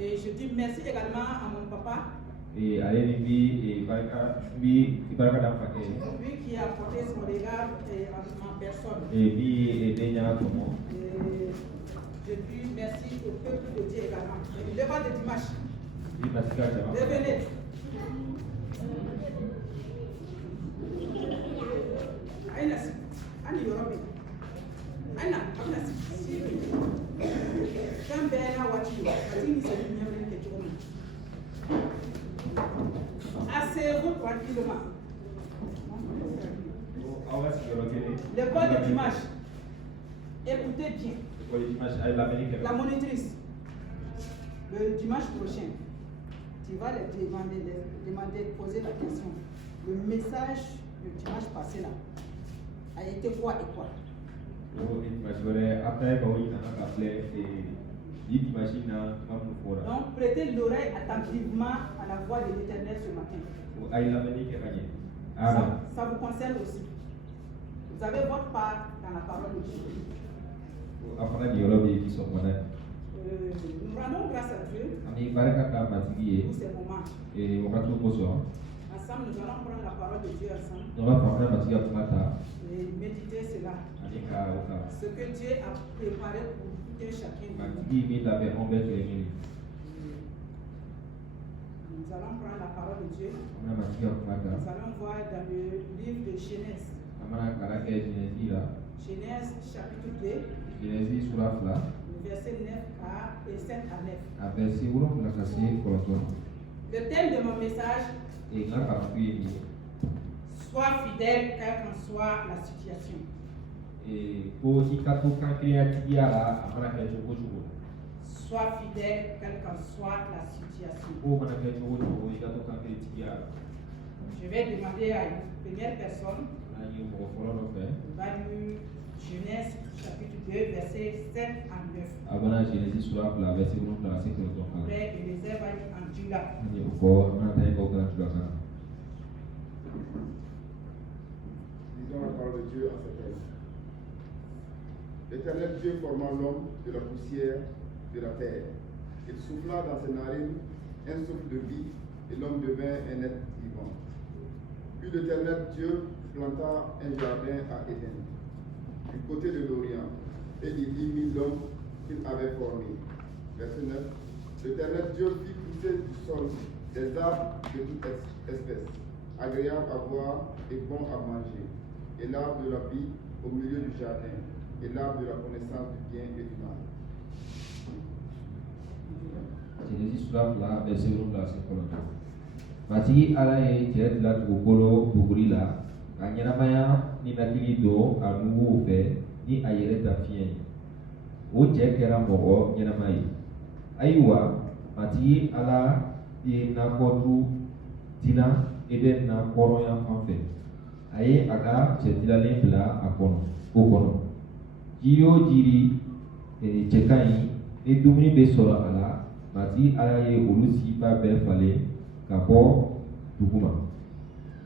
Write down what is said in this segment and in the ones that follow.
Et je dis merci également à mon papa. Lui qui a porté son regard en personne. Et je dis merci au peuple de Dieu également. Et le bas de dimanche. Revenez. Asseyez-vous tranquillement. Le code de dimanche. Écoutez bien. La monitrice. Le dimanche prochain, tu vas les demander, poser la question. Le message du dimanche passé là a été quoi et quoi? Donc prêtez l'oreille attentivement à la voix de l'Éternel ce matin. Ça vous concerne aussi. Vous avez votre part dans la parole de Dieu. Nous rendons grâce à Dieu pour ces moments. Ensemble, nous allons prendre la parole de Dieu ensemble et méditer cela. Ce que Dieu a préparé pour tout un chacun. Nous allons prendre la parole de Dieu. Nous allons voir dans le livre de Genèse. Genèse chapitre 2. Verset 9 et 7 à 9. Le thème de mon message: sois fidèle quelle qu'en soit la situation. Sois fidèle quelle qu'en soit la situation. Je vais demander à une première personne va lire Genèse chapitre 2, verset 7 à 9. Après, Élisée va lire en Judas. Lisons la parole de Dieu en cette heure. L'Éternel Dieu forma l'homme de la poussière de la terre. Il souffla dans ses narines un souffle de vie, et l'homme devint un être vivant. Puis l'Éternel Dieu planta un jardin à Éden, du côté de l'Orient, et il y mit l'homme qu'il avait formé. Verset 9. L'Éternel Dieu fit pousser du sol des arbres de toute espèce, agréables à voir et bons à manger, et l'arbre de la vie au milieu du jardin, et l'arbre de la connaissance du bien et du mal. Matigi ala ye cɛ tila dugukolo duguri la ka ɲɛnamaya ni hakili don a nuguw fɛ ni a yɛrɛ ta fiɲɛ ye. O cɛ kɛra mɔgɔ ɲɛnama ye. Ayiwa, matigi ala ye nakɔdu dila Eden na kɔrɔnya fan fɛ. A ye a ka cɛtilalen bila a kɔnɔ o kɔnɔ. Jiri o jiri cɛ ka ɲi ni dumuni bɛ sɔrɔ a la, matigi ala ye olu sifa bɛɛ falen ka bɔ duguma.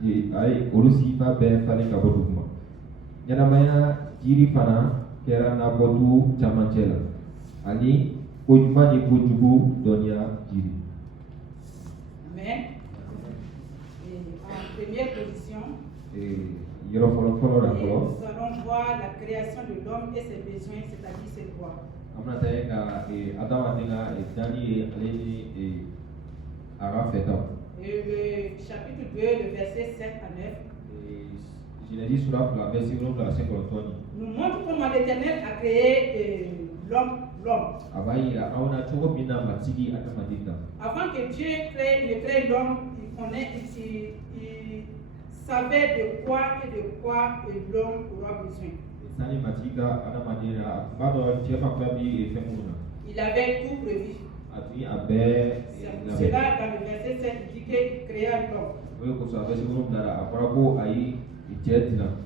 A ye olu sifa bɛɛ falen ka bɔ duguma. Ɲɛnamaya jiri fana kɛra nakɔdu camancɛ la, ani koɲuman ni kojugu dɔnniya jiri. Amen. En première position, yɔrɔ fɔlɔ la fɔlɔ. Nous allons voir la création de l'homme et ses besoins, c'est-à-dire ses droits. An bɛna taa ka adamaden ka danni ye ale ni a ka fɛtaw. Et le chapitre 2, le verset 7 à 9. Genèse sura 2 verset 7 à 9. Nous montre comment l'Éternel a créé l'homme. Avant que Dieu crée l'homme, il savait de quoi l'homme aura besoin. Il avait tout prévu. C'est pour cela, dans le verset 7, il dit qu'il créa l'homme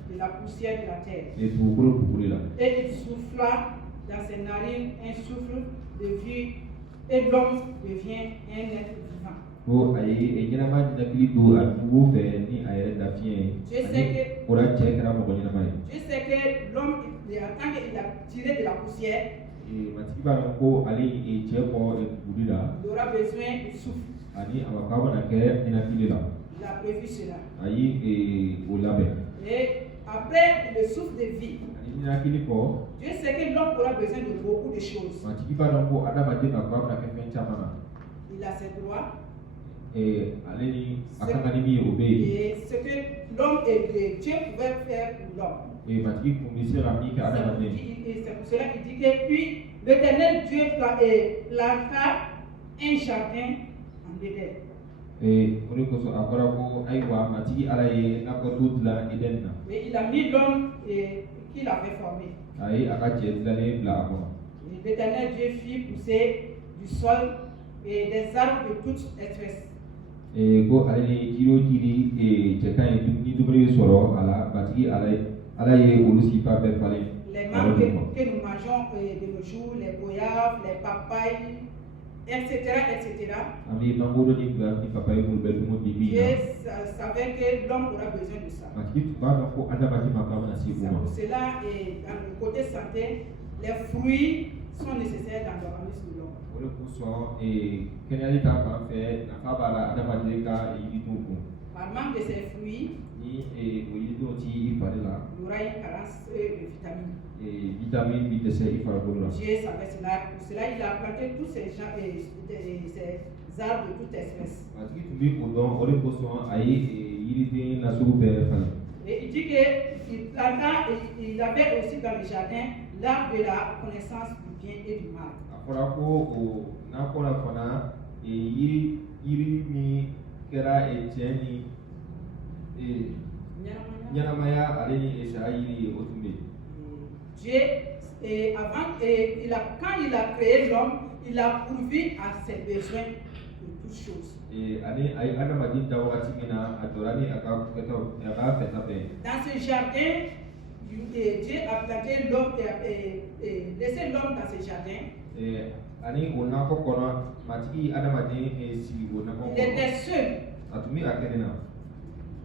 de la poussière de la terre. Et il souffla dans ses narines un souffle de vie, et l'homme devient un être vivant. Je sais que l'homme, tant qu'il a tiré de la poussière, il aura besoin de souffle. Il a prévu cela. Et après le souffle de vie, Dieu sait que l'homme aura besoin de beaucoup de choses. Il a ses droits. Et ce que l'homme et Dieu pouvaient faire pour l'homme. C'est pour cela qu'il dit que puis l'Éternel Dieu planta un jardin en Éden. Et il a mis l'homme qu'il avait formé. L'Éternel Dieu fit pousser du sol et des arbres de toute espèce. Les mangues que nous mangeons de nos jours, les goyaves, les papayes, etc. Dieu savait que l'homme aura besoin de ça. C'est pour cela, dans le côté santé, les fruits sont nécessaires dans l'organisme de l'homme. Par manque de ces fruits, il y aura une carence de vitamines. Dieu savait cela. Pour cela, il a planté tous ces arbres de toute espèce. Et il dit qu'il planta, il avait aussi dans le jardin l'arbre de la connaissance du bien et du mal. Dieu, quand il a créé l'homme, il a pourvu à ses besoins de toutes choses. Dans ce jardin, Dieu a planté l'homme et laissé l'homme dans ce jardin. Il était seul.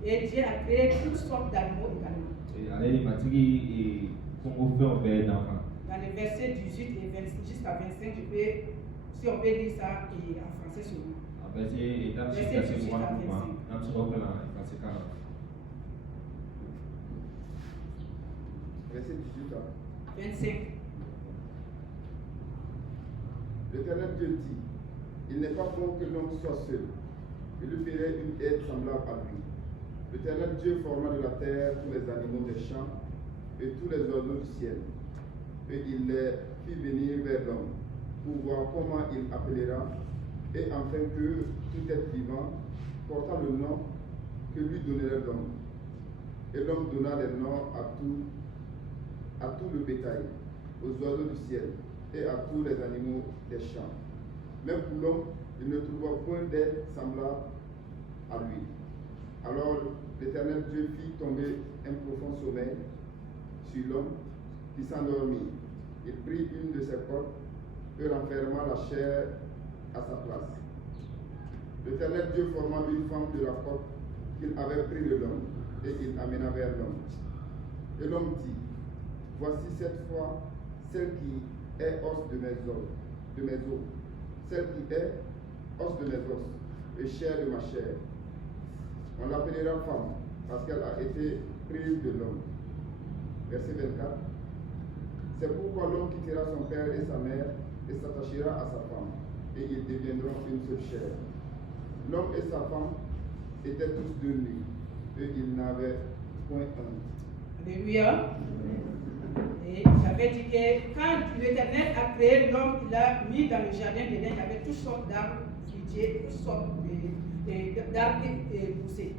Et Dieu a créé toutes sortes d'animaux également. Dans les versets 18 et 20, jusqu'à 25, si on peut lire ça en français seulement. Verset 18 à 25. Verset 18 à 25. L'Éternel Dieu dit, il n'est pas bon que l'homme soit seul. Il lui ferait une aide semblable à lui. L'Éternel Dieu forma de la terre tous les animaux des champs et tous les oiseaux du ciel. Et il les fit venir vers l'homme pour voir comment il appellera, et afin que tout être vivant portant le nom que lui donnerait l'homme. Et l'homme donna des noms à tout le bétail, aux oiseaux du ciel et à tous les animaux des champs. Même pour l'homme, il ne trouva point d'aide semblable à lui. Alors l'Éternel Dieu fit tomber un profond sommeil sur l'homme qui s'endormit. Il prit une de ses cordes et renferma la chair à sa place. L'Éternel Dieu forma une femme de la côte qu'il avait pris de l'homme et il amena vers l'homme. Et l'homme dit, voici cette fois celle qui est os de mes os, celle qui est os de mes os et chair de ma chair. On l'appellera femme parce qu'elle a été prise de l'homme. Verset 24. C'est pourquoi l'homme quittera son père et sa mère et s'attachera à sa femme, et ils deviendront une seule chair. L'homme et sa femme étaient tous deux nus, et ils n'avaient point honte. Alléluia. Et j'avais dit que quand l'Éternel a créé l'homme, il a mis dans le jardin d'Éden, il y avait toutes sortes d'arbres fruitiers, toutes sortes d'arbres poussés.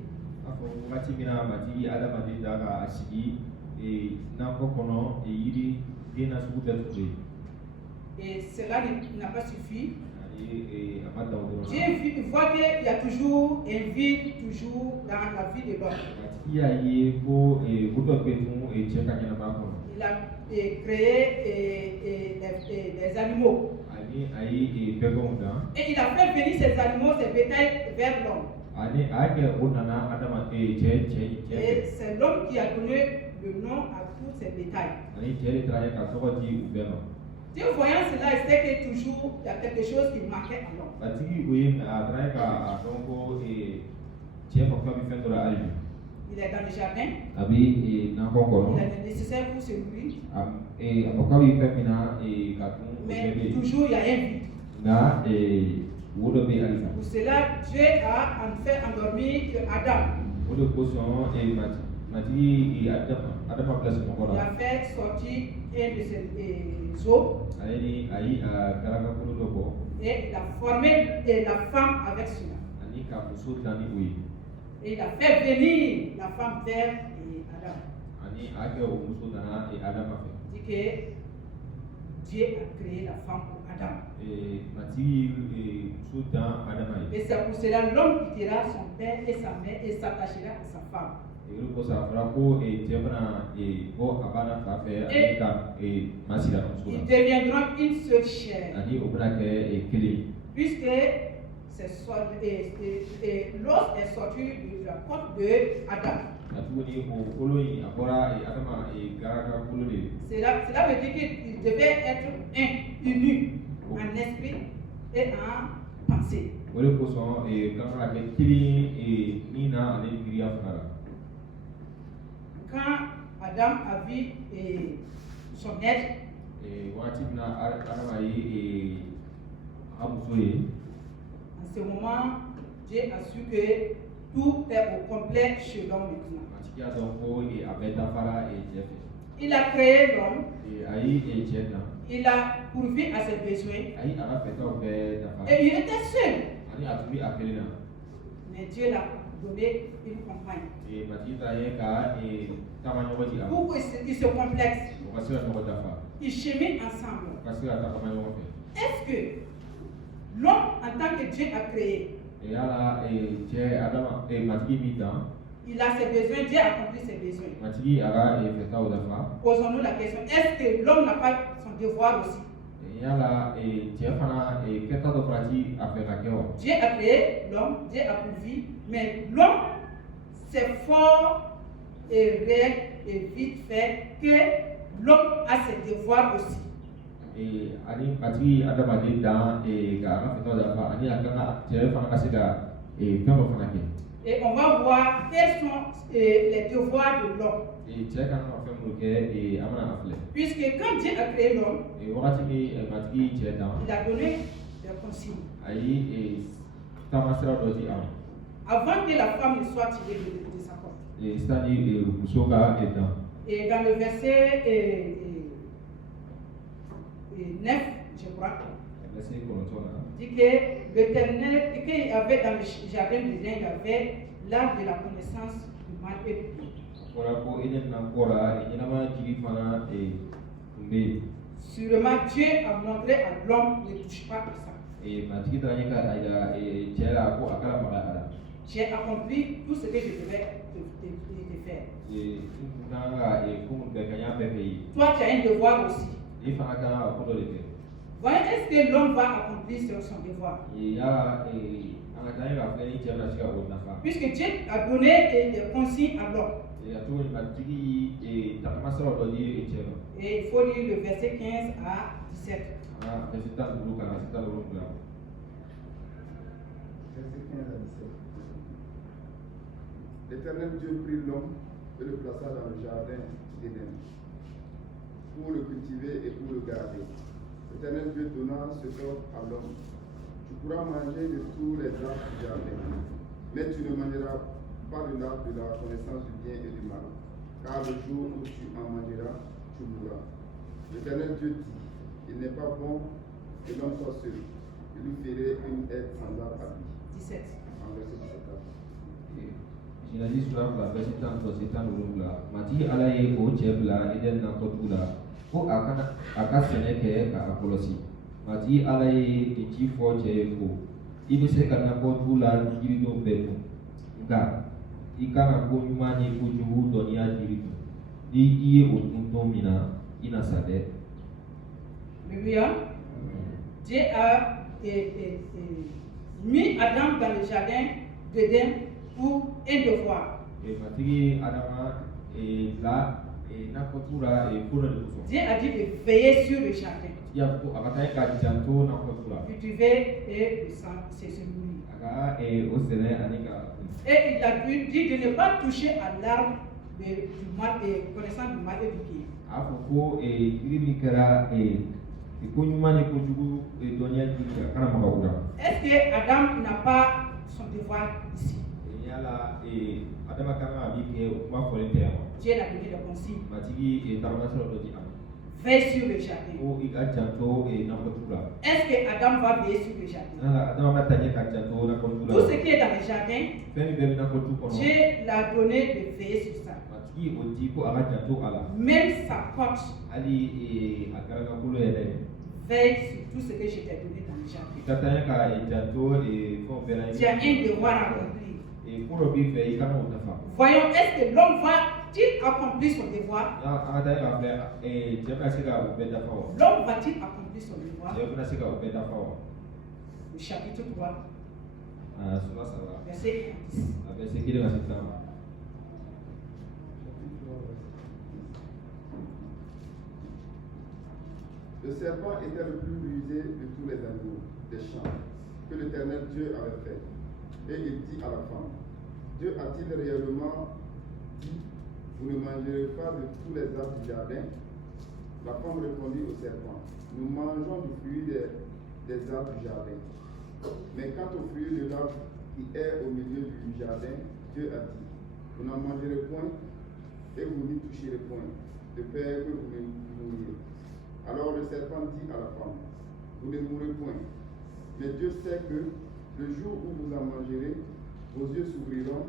Et cela n'a pas suffi. Dieu voit qu'il y a toujours un vide, toujours dans la vie de l'homme. Il a créé des animaux. Et il a fait venir ces animaux, ces bétails vers l'homme. Et c'est l'homme qui a donné le nom à tous ces bétails. Dieu voyant cela, il sait que toujours il y a quelque chose qui manquait à l'homme. Il est dans le jardin. Il a le nécessaire pour se nourrir. Mais toujours il y a un vide. Pour cela, Dieu a en fait endormi Adam. Il a fait sortir un de ses os. Et il a formé la femme avec cela. Et il a fait venir la femme vers Adam. Il dit que Dieu a créé la femme pour Adam. Et c'est pour cela l'homme quittera son père et sa mère et s'attachera à sa femme. Et ils deviendront une seule chair. Puisque l'os est sorti de la côte de Adam. Cela veut dire qu'il devait être un, uni en esprit et en pensée. Quand Adam a vu son maître, en ce moment, Dieu a su que tout est au complet chez l'homme maintenant. Il a créé l'homme. Il a pourvu à ses besoins. Et il était seul. Mais Dieu l'a donné une compagne. Pourquoi ils se complexent? Ils cheminent ensemble. Est-ce que l'homme, en tant que Dieu a créé, il a ses besoins, Dieu accomplit ses besoins. Posons-nous la question, est-ce que l'homme n'a pas son devoir aussi? Dieu a créé l'homme, Dieu a pourvu, mais l'homme, c'est fort et réel et vite fait que l'homme a ses devoirs aussi. Et on va voir quels sont les devoirs de l'homme. Puisque quand Dieu a créé l'homme, il a donné des consignes. Avant que la femme ne soit tirée de sa porte. Et dans le verset 9, je crois, dit que l'Éternel, qu'il y avait dans le jardin d'Éden, il y avait l'arbre de la connaissance du mal et du bien. Sûrement, Dieu a montré à l'homme ne touche pas à ça. J'ai accompli tout ce que je devais te faire. Toi, tu as un devoir aussi. Voyez, est-ce que l'homme va accomplir son devoir? Puisque Dieu a donné des consignes à l'homme. Et il faut lire le verset 15 à 17. Verset 15 à 17. L'Éternel Dieu prit l'homme et le plaça dans le jardin d'Éden pour le cultiver et pour le garder. L'Éternel Dieu donna cet ordre à l'homme: tu pourras manger de tous les arbres du jardin, mais tu ne mangeras pas de l'arbre de la connaissance du bien et du mal, car le jour où tu en mangeras, tu trouve là. L'Éternel Dieu dit, il n'est pas bon que l'homme soit seul. Il lui ferait une aide semblable à lui. 17. En verset 17. Jinadi surah la verset 37 la mati ala ye o cɛ bila eden na kɔtugu la ko a ka sɛnɛ kɛ ka a kɔlɔsi mati ala ye nin ci fɔ cɛ ye ko i bɛ se ka nakɔtugu la yiridenw bɛɛ dun nka i kana ko ɲuman ni kojugu dɔnniya jiri dun ni i ye o dun don min na i na sa dɛ. Alléluia. Dieu a mis Adam dans le jardin d'Éden pour un devoir. Matigi adama la nakɔtugu la ko dɔ de kosɔn. Dieu a dit de veiller sur le jardin. Ya ko a ka taa ka janto nakɔtugu la. Cultiver et se nourrir. A ka o sɛnɛ ani ka. Et il a dit de ne pas toucher à l'arbre du mal et connaissance du mal et du bien. A fɔ ko yiri min kɛra ko ɲuman ni kojugu dɔnniya jiri a kana maga o la. Est-ce que Adam n'a pas son devoir ici? Yala adama kan ka min kɛ o kuma fɔlen tɛ yan wa. Dieu l'a donné le consigne. Matigi taamaseere dɔ di a ma. Veille sur le jardin. Ko i ka janto nakɔtugu la. Est-ce que Adam va veiller sur le jardin? Adama ma ta ɲɛ ka janto nakɔtugu la. Tout ce qui est dans le jardin, fɛn min bɛɛ bɛ nakɔtugu kɔnɔ. Dieu l'a donné de veiller sur ça. Matigi o di ko a ka janto a la. Même sa porte. Hali a garakakolo yɛrɛ. Veille sur tout ce que je t'ai donné dans le jardin. I ka taa ɲɛ ka janto fɛnw bɛɛ la. Tu as un devoir à accomplir. Ko dɔ b'i fɛ i kana o dafa. Voyons, est-ce que l'homme va-t-il accomplir son devoir? A ka taa k'a filɛ cɛ bɛna se ka o bɛɛ dafa wa. L'homme va-t-il accomplir son devoir? Cɛ bɛna se ka o bɛɛ dafa wa. Le chapitre 3, Sura 3 verset 10. a verset 1 ka se 10 ma. Le serpent était le plus rusé de tous les animaux des champs que l'Éternel Dieu avait fait. Et il dit à la femme, Dieu a-t-il réellement dit, vous ne mangerez pas de tous les arbres du jardin? La femme répondit au serpent, nous mangeons du fruit des arbres du jardin. Mais quant au fruit de l'arbre qui est au milieu du jardin, Dieu a dit, vous n'en mangerez point et vous n'y toucherez point, de peur que vous ne mouriez. Alors le serpent dit à la femme, vous ne mourrez point, mais Dieu sait que le jour où vous en mangerez, vos yeux s'ouvriront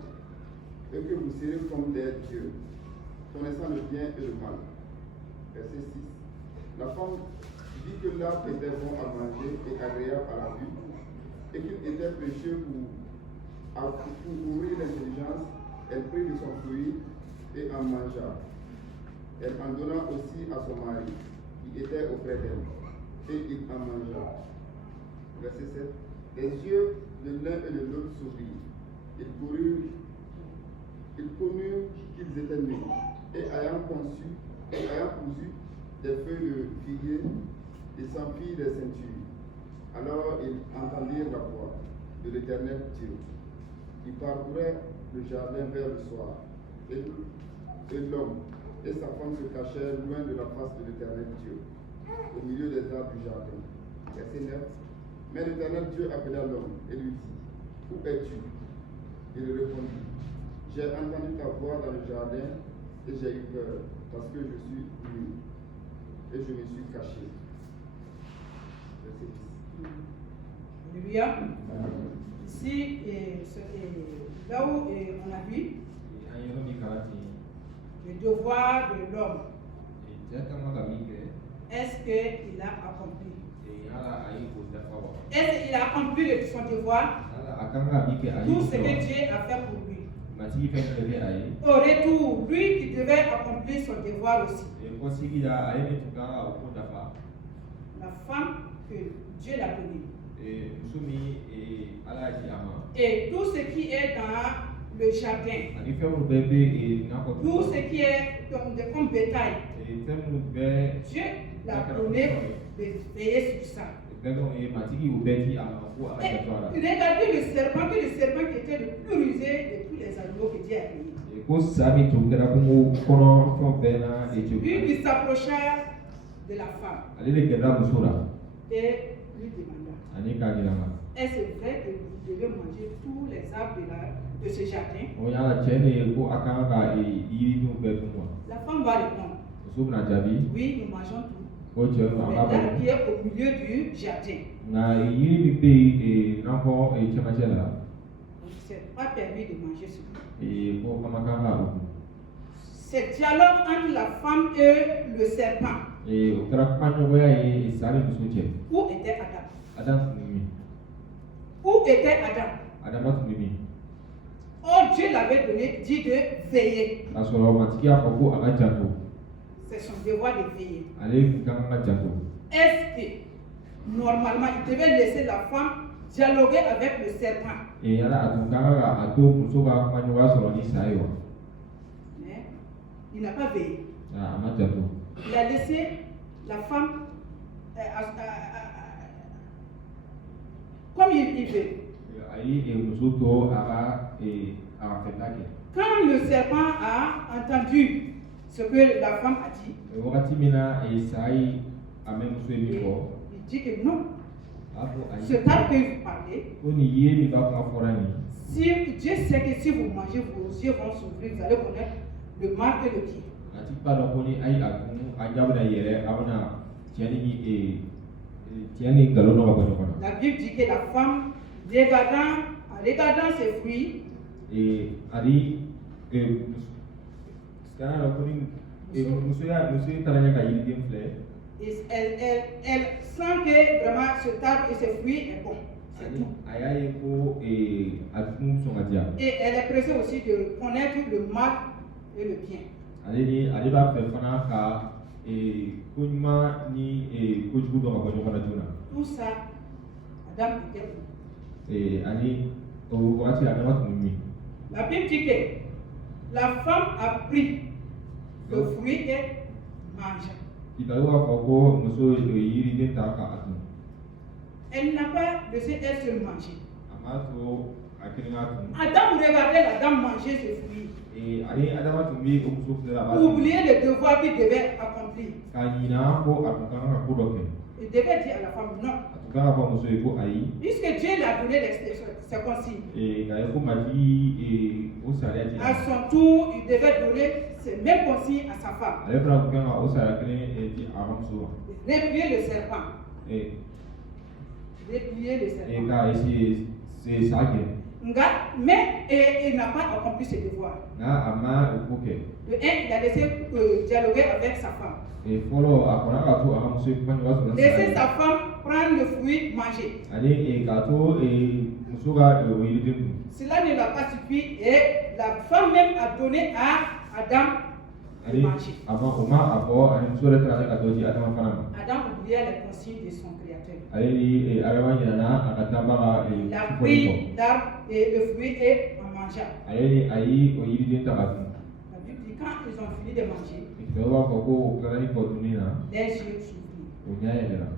et que vous serez comme des dieux, connaissant le bien et le mal. Verset 6. La femme vit que l'arbre était bon à manger et agréable à la vue, et qu'il était précieux pour ouvrir l'intelligence. Elle prit de son fruit et en mangea. Elle en donna aussi à son mari, qui était auprès d'elle, et il en mangea. Verset 7. Les yeux de l'un et de l'autre s'ouvrirent. Ils connurent qu'ils étaient nus, et ayant cousu des feuilles de figuier, ils s'enfirent des ceintures. Alors ils entendirent la voix de l'Éternel Dieu. Il parcourait le jardin vers le soir, et l'homme et sa femme se cachèrent loin de la face de l'Éternel Dieu, au milieu des arbres du jardin. Verset 9. Mais l'Éternel Dieu appela l'homme et lui dit, où es-tu? Il répondit, j'ai entendu ta voix dans le jardin et j'ai eu peur parce que je suis nu et je me suis caché. Verset 10. Alléluia. Ici, là où on a vu le devoir de l'homme, est-ce qu'il a accompli? Est-ce qu'il a accompli son devoir? Tout ce que Dieu a fait pour lui. Au retour, lui qui devait accomplir son devoir aussi. La femme que Dieu l'a donnée. Et tout ce qui est dans le jardin, tout ce qui est comme bétail, Dieu l'a donné de veiller sur ça. Et regardez le serpent, que le serpent qui était le plus rusé de tous les animaux que Dieu a créés. Lui qui s'approcha de la femme et lui demanda, est-ce vrai que vous devez manger tous les arbres de ce jardin? La femme va répondre, muso bɛna jaabi. Oui, nous mangeons tout. O cɛ ma Mais a b'a l'arbre bɔ. qui est au milieu du jardin, Nka yiri min bɛ yen n'an fɔ cɛmancɛ la. donc c'est pas permis de manger celui-là. Ko a ma kan ka o dun. Ce dialogue entre la femme et le serpent, O kɛra kumaɲɔgɔnya ye sa ni muso cɛ. où était Adam? Adam tun bɛ min? Où était Adam? Adama tun bɛ min? Oh, Dieu l'avait dit de veiller. K'a sɔrɔ matigi y'a fɔ ko a ka janto. C'est son devoir de veiller. Ale kun kan ka janto. Est-ce que, normalement, il devait laisser la femme dialoguer avec le serpent? Ala a tun kan ka a to muso ka kumaɲɔgɔnya sɔrɔ ni sa ye wa? Mais il n'a pas veillé. A ma janto. Il a laissé la femme comme il veut. Ayi muso to a ka fɛta kɛ. Quand le serpent a entendu ce que la femme a dit, Wagati min na sa ye a mɛ muso ye min fɔ. il dit que non. A fɔ ayi. Ce temps que vous parlez, Ko nin ye min ka kuma fɔra nin. si Dieu sait que si vous mangez, vos yeux vont s'ouvrir, vous allez connaître le mal et le bien. A ti b'a dɔn ko ni a ye a dun a ja bɛna yɛrɛ a bɛna tiɲɛ ni nkalon dɔ ka bɔ ɲɔgɔn na. La Bible dit que la femme, en regardant ses fruits, Ani kana dɔn ko ni muso ye taara ɲɛ ka yiriden filɛ. elle sent que vraiment ce arbre et ses fruits est bon. C'est tout. A y'a ye ko a dun sɔn ka diya. Et elle est pressée aussi de connaître le mal et le bien. Ale b'a fɛ fana ka ko ɲuman ni kojugu dɔn ka bɔ ɲɔgɔn na joona. Tout ça, Adam était bon. Ani o wagati Adama tun bɛ min. La Bible dit que la femme a pris le fruit et mangé. Kitalo b'a fɔ ko muso ye yiriden ta k'a dun. Elle n'a pas laissé elle seule manger. A m'a to a kelen k'a dun. Adam regardait la dame manger ce fruit. Ani Adama tun bɛ o muso filɛ a b'a dun. Oubliez le devoir qu'il devait accomplir. K'a ɲina ko a tun kan ka ko dɔ kɛ. Il devait dire à la femme non. A tun kan ka fɔ muso ye ko ayi. Puisque Dieu l'a donné ses consignes. K'a ye ko matigi o sariya di. À son tour, il devait donner ces mêmes consignes à sa femme. Ale fana tun kan ka o sariya kelen di a ka muso ma. Replier le serpent. Replier le serpent. K'a essayer sa gɛn. Mais il n'a pas accompli ses devoirs. Nka a ma o ko kɛ. De un, il a laissé dialoguer avec sa femme. Fɔlɔ a kɔnna k'a to a ka muso ye kumaɲɔgɔnya sɔrɔ. Laisser sa femme prendre le fruit, manger. Ani k'a to muso ka o yiriden dun. Cela ne l'a pas suffi et la femme même a donné à Adam de manger. O ma a fɔ ani muso yɛrɛ taara ka dɔ di Adama fana ma. Adam oubliait les consignes de son créateur. Ale ni Adama ɲinana a ka taama ka Il a pris l'arbre et le fruit et en mangeant. Ale ni a ye o yiriden ta ka dun. La Bible dit quand ils ont fini de manger, Dɔw b'a fɔ ko o kɛra ni kɔ dunni na. les yeux s'ouvrirent. O ɲɛ yɛlɛla.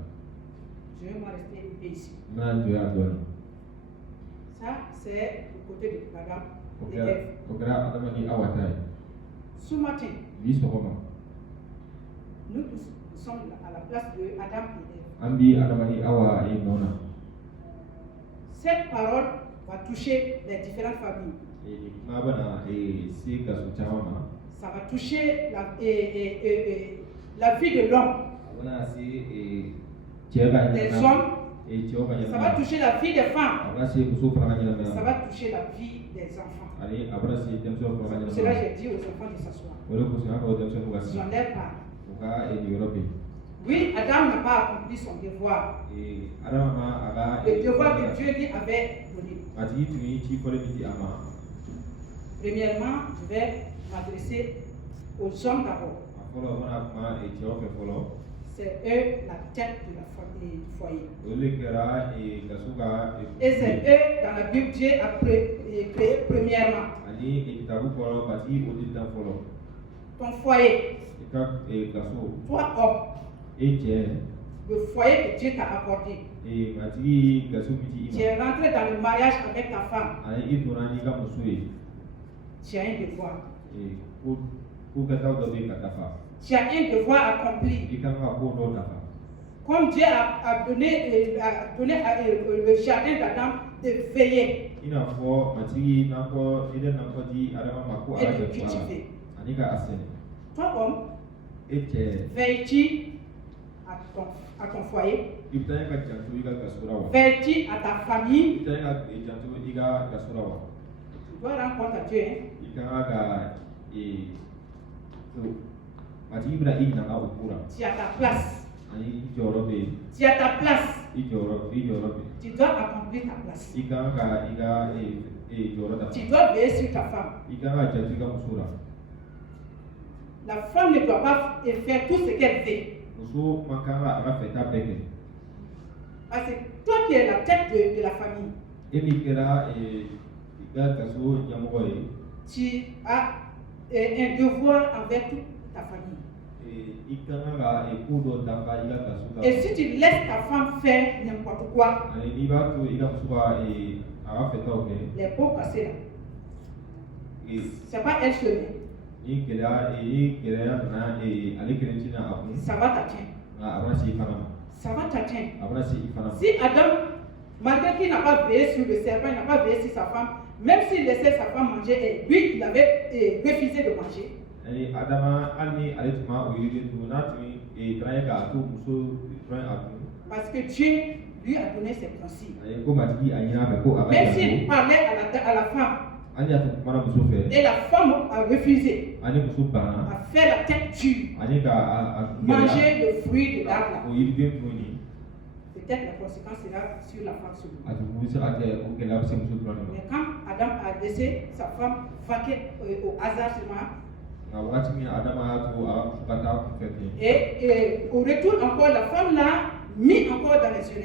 Je vais m'en rester un peu ici. N bɛna to yan dɔɔni. Ça, c'est le côté de Adam O et Ève. kɛra Adama ni Awa ta ye. Ce matin, Bi sɔgɔma. nous tous sommes à la place de Adam et Ève. An bi Adama ni Awa ye nɔ na. Cette parole va toucher les différentes familles. Kuma bɛna se kaso caman ma. Ça va toucher la vie de l'homme. A bɛna se cɛ ka Des ɲɛnamaya. hommes, Cɛw ka ça va ɲɛnamaya. toucher la vie des femmes. A bɛna se muso fana ka Ça ɲɛnamaya. va toucher la vie des enfants. Ani a bɛna se denmisɛnw fana ka Pour cela, ɲɛnamaya. j'ai dit aux enfants de s'asseoir. O de kosɔn an ka o denmisɛnninw ka sigi. J'en ai parlé. U ka nin yɔrɔ bɛ yen. Oui, Adam n'a pas accompli son devoir. Adama ma a ka. Le devoir que Dieu lui avait donné. A tigi tun ye ci fɔlen min di a ma. Premièrement, je vais m'adresser aux hommes d'abord. A fɔlɔ o mana kuma cɛw fɛ fɔlɔ. C'est eux la tête de la famille, du foyer. O de kɛra kaso ka. Et c'est eux, dans la Bible, Dieu a créé premièrement. Ani kitabu fɔlɔ batigi o de dan fɔlɔ. Ton foyer. I ka kaso. Toi, homme. Cɛ. Le foyer que Dieu t'a accordé. Matigi kaso min di i ma. Tu es rentré dans le mariage avec ta femme. Ani i donna n'i ka muso ye. Tu as un devoir. Ko kɛtaw dɔ bɛ yen ka dafa. Tu as un devoir accompli. I kan ka ko dɔ dafa. Comme Dieu a donné le jardin d'Adam de veiller I n'a fɔ matigi n'a fɔ i de n'a fɔ di Adama ma ko et Ala de kɛ ko Ala cultiver. ani ka a sɛnɛ. Toi, homme, Veille-tu à ton foyer? Veille-tu à ta famille? Tu dois rendre compte à Dieu. Tu as ta place. Tu as ta place. Tu dois accomplir ta place. Tu dois veiller sur ta femme. La femme ne doit pas faire tout ce qu'elle fait. Parce que toi qui es la tête de la famille, tu as un devoir envers toute ta famille. Et si tu laisses ta femme faire n'importe quoi, les pots cassés là, c'est pas elle seule. Ça va t'atteindre. Ça va t'atteindre. Si Adam, malgré qu'il n'a pas veillé sur le serpent, il n'a pas veillé sur sa femme, même s'il laissait sa femme manger, et lui, il avait refusé de manger. Parce que Dieu lui a donné ses principes. Même s'il parlait à la femme, et la femme a refusé, a fait la tête dure, manger le fruit de l'arbre. Peut-être la conséquence sera sur la femme seulement. Mais quand Adam a laissé sa femme vaquer au hasard seulement, et au retour encore, la femme l'a mis encore dans les yeux.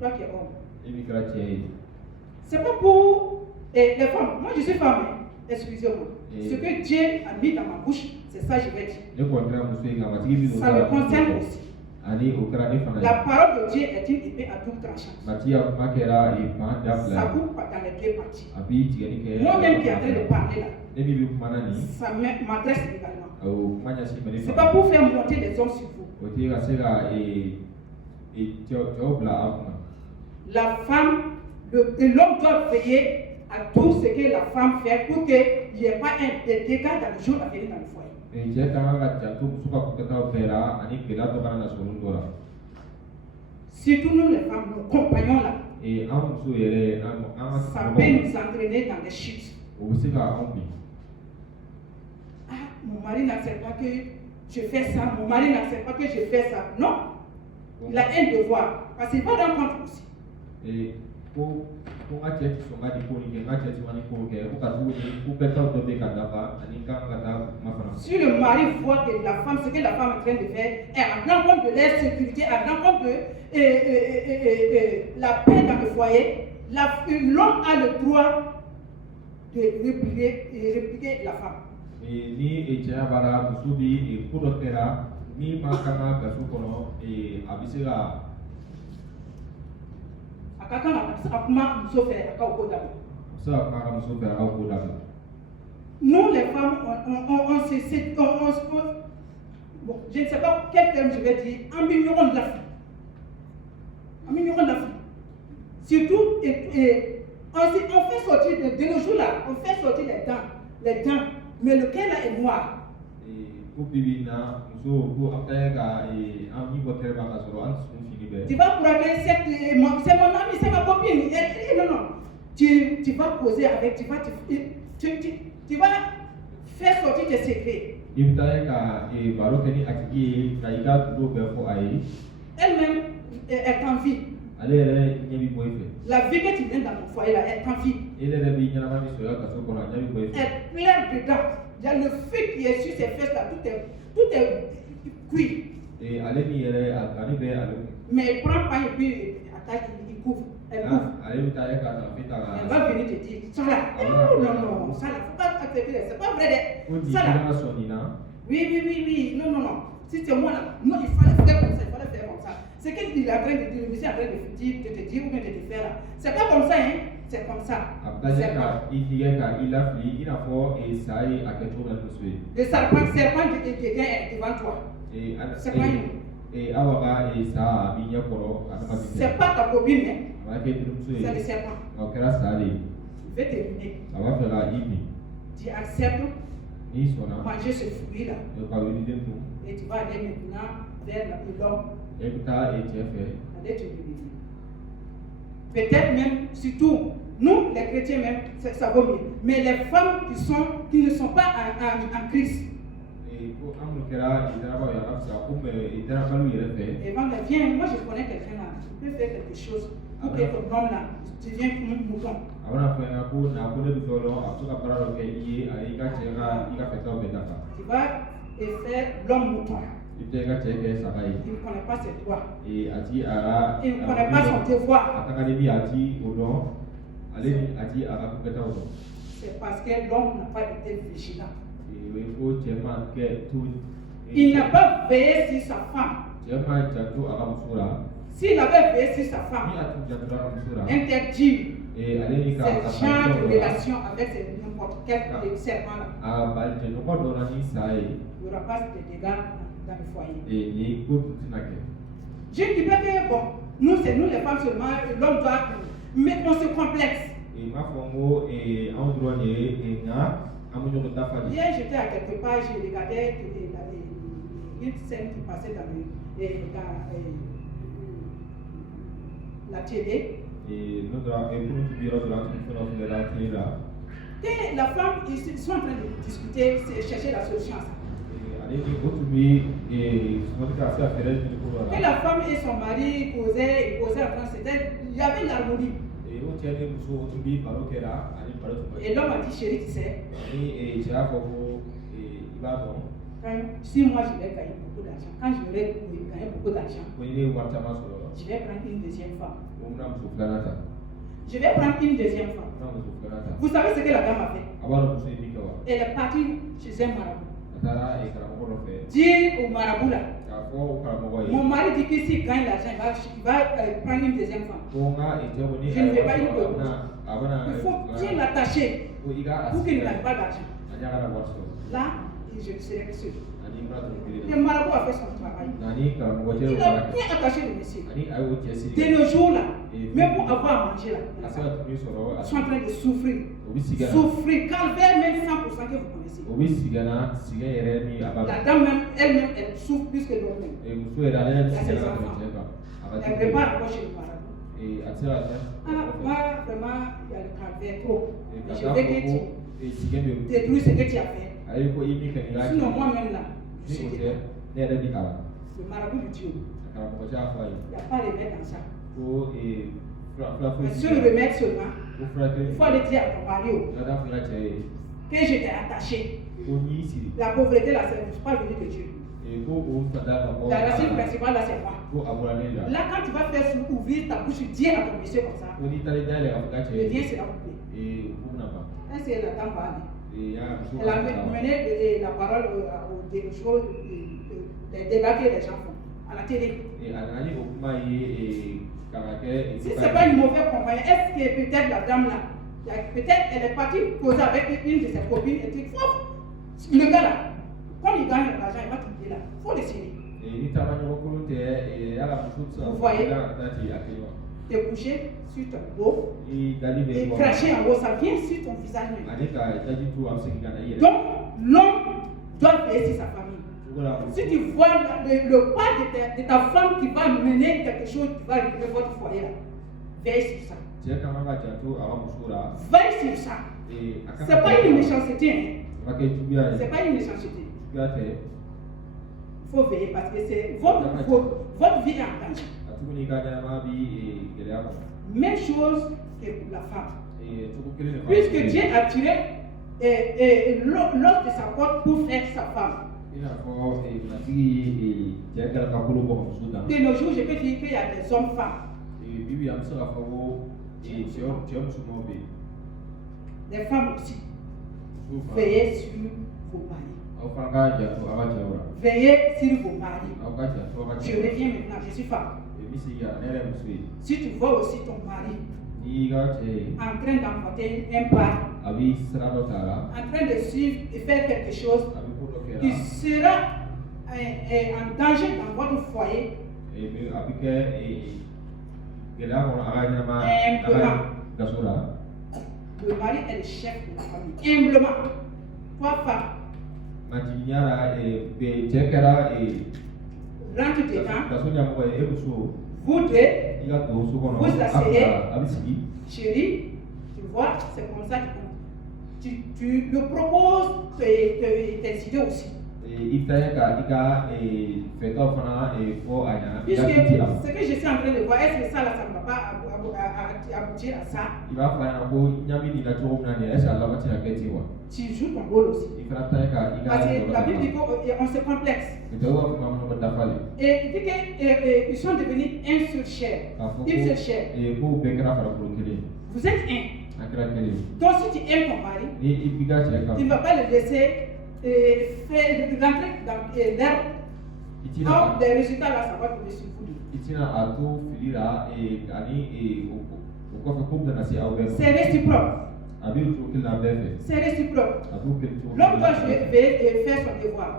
Toi qui es homme. C'est pas pour les femmes. Moi je suis femme, excusez-moi. Ce que Dieu a mis dans ma bouche, c'est ça que je vais dire. Ça me concerne aussi. La parole de Dieu est une épée à double tranchant. Ça coupe dans les deux parties. Moi-même qui est en train de parler là, ça m'adresse également. C'est pas pour faire monter les hommes sur vous. La femme, l'homme doit veiller à tout ce que la femme fait pour qu'il n'y ait pas des dégâts dans le jour à venir dans le foyer. Surtout nous les femmes, nos compagnons là, ça peut nous entraîner dans des chutes. Ah, mon mari n'accepte pas que je fais ça, mon mari n'accepte pas que je fais ça. Non, il a un devoir, parce qu'il va rendre compte aussi. Si le mari voit que la femme, ce que la femme est en train de faire, elle rend compte de l'insécurité, elle rend compte de la paix dans le foyer, l'homme a le droit de répliquer la femme. Nous les femmes, bon, je ne sais pas quel terme je vais dire, améliorer la fille. Surtout, on fait sortir de nos jours là, on fait sortir les dents, mais lequel là est noir. Tu vas pour aller, c'est mon ami, c'est ma copine. Non. Tu vas poser avec, tu vas faire sortir tes secrets. Elle-même est en vie. La vie que tu viens dans ton foyer là, elle est en vie. Elle pleure dedans. Il y a le feu qui est sur ses fesses là, tout est cuit. Mais elle prend pas et puis attaque, il couvre. Elle couvre. Elle va venir te dire, ça là, non, ça là, faut pas accepter, c'est pas vrai. Ça là. Oui, non. Si c'est moi là, non, il fallait faire comme ça, C'est ce qu'il est en train de dire, le monsieur est en train de te dire ou bien de te faire là. C'est pas comme ça, hein, c'est comme ça. Le serpent est devant toi. C'est pas une. C'est pas ta copine, c'est le serpent. Je vais terminer. tu acceptes ni sɔnna manger ce fruit-là. ka wuliden dun Et tu vas aller maintenant vers l'homme. e bɛ taa cɛ fɛ Allez te bénir. Peut-être même, surtout, nous, les chrétiens même, ça vaut mieux. Mais les femmes qui ne sont pas en Christ, ko an minnu kɛra idaraba ye a ka fisa komi idarabaliw yɛrɛ fɛ et viens, moi je connais quelqu'un là, tu peux faire quelque chose pour que ton homme là devienne comme un mouton. a bɛna fɔ ɲɛna ko ko ne bɛ dɔ dɔn a bɛ se ka baara dɔ kɛ i ye a y'i ka cɛ ka fɛtaw bɛɛ dafa Tu vas faire l'homme mouton. i bɛ taa i ka cɛ kɛ saga ye Il ne connaît pas ses droits. a ti a ka Il ne connaît pas son devoir. a ka kan ni min a ti o dɔn ale ni a ti a ka kɛtaw dɔn C'est parce que l'homme n'a pas été vigilant. o ye ko cɛ ma kɛ to Il n'a pas veillé sur sa femme. cɛ ma janto a ka muso la S'il avait veillé sur sa ni femme, a tun janto a ka muso la interdit ale ni ka ce genre de relation avec n'importe quel serpent là. a bali jɛɲɔgɔn dɔ la ni sa ye Il n'y aura pas de dégâts dans le foyer. ni ko tun tɛna kɛ Je ne dis pas que, bon, nous, c'est nous les femmes seulement, l'homme doit. Mais on se complexe. m'a fɔ n ko anw dɔrɔn de ye nka an bɛ ɲɔgɔn dafa de. Hier, j'étais à quelque part, je regardais une scène qui passait dans la télé. Que la femme, ils sont en train de discuter, chercher la solution à ça. Que la femme et son mari causaient, il y avait l'harmonie. Et l'homme a dit, chérie, tu sais, si moi je vais gagner beaucoup d'argent, quand je vais gagner beaucoup d'argent, je vais prendre une deuxième femme. Je vais prendre une deuxième femme. Vous savez ce que la dame a fait? Elle est partie chez un marabout. Dire au marabout là, mon mari dit que s'il gagne l'argent, il va prendre une deuxième femme. Je ne vais pas une autre. Il faut bien l'attacher pour qu'il ne gagne pas d'argent. Là, je serai sûr. Le marabout a fait son travail. Il a bien attaché le monsieur. De nos jours là, même pour avoir à manger là, ils sont en train de souffrir. Souffrir, calvaire même 100% que vous connaissez. La dame même, elle-même, elle souffre plus que l'homme même. Elle a ses enfants. Elle ne peut pas approcher le marabout. Moi, vraiment, il y a le calvaire trop. Je veux que tu détruis ce que tu as fait. Sinon, moi-même là, je suis le marabout du Dieu. Il n'y a pas de remède dans ça. Le seul remède seulement, il faut aller dire à ton mari que je t'ai attaché. La pauvreté là, c'est pas venu de Dieu. La racine principale là, c'est moi. Là, quand tu vas faire ouvrir ta bouche, dis à ton monsieur comme ça, le bien sera coupé. Ainsi, la dame va aller. Elle a mené la parole aux choses, les débats que les gens font à la télé. Si ce n'est pas une mauvaise compagnie, est-ce que peut-être la dame là, peut-être elle est partie causer avec une de ses copines et dit, le gars là, quand il gagne l'argent, il va trouver là, il faut le signer. Vous voyez, te coucher sur ton dos et cracher en haut, ça vient sur ton visage même. Donc, l'homme doit payer sur sa famille. Si tu vois le pas de ta femme qui va mener quelque chose qui va arriver votre foyer là, veille sur ça. Veille sur ça. Ce n'est pas une méchanceté. C'est pas une méchanceté. Il faut veiller parce que c'est votre vie est en danger. Même chose que pour la femme. Puisque Dieu a tiré l'os de sa côte pour faire sa femme. De nos jours, je peux dire qu'il y a des hommes-femmes. Les femmes aussi. Veillez sur vos maris. Veillez sur vos maris. Je reviens maintenant, je suis femme. Si tu vois aussi ton mari en train d'emporter un pas, en train de suivre et faire quelque chose qui sera en danger dans votre foyer, humblement. Le mari est le chef de la famille. Humblement. Toi, femme, Matinyara Jekera rentre dedans. Kasonya Moe Ebuso, Vous deux, il a tout ce qu'on a. vous asseyez. Abisi. Chérie, tu vois, c'est comme ça que tu me proposes tes idées aussi. Puisque ce que je suis en train de voir, est-ce que ça, là, ça ne va pas aboutir à ça? Tu joues ton rôle aussi. Parce que la Bible dit qu'on se complexe. Et il dit qu'ils sont devenus un seul chair. Une seule chair. Vous êtes un. Donc si tu aimes ton mari, tu ne vas pas le laisser rentrer dans l'herbe. Donc les résultats là, ça va tomber sur vous deux. C'est réciproque. C'est réciproque. L'homme doit faire son devoir.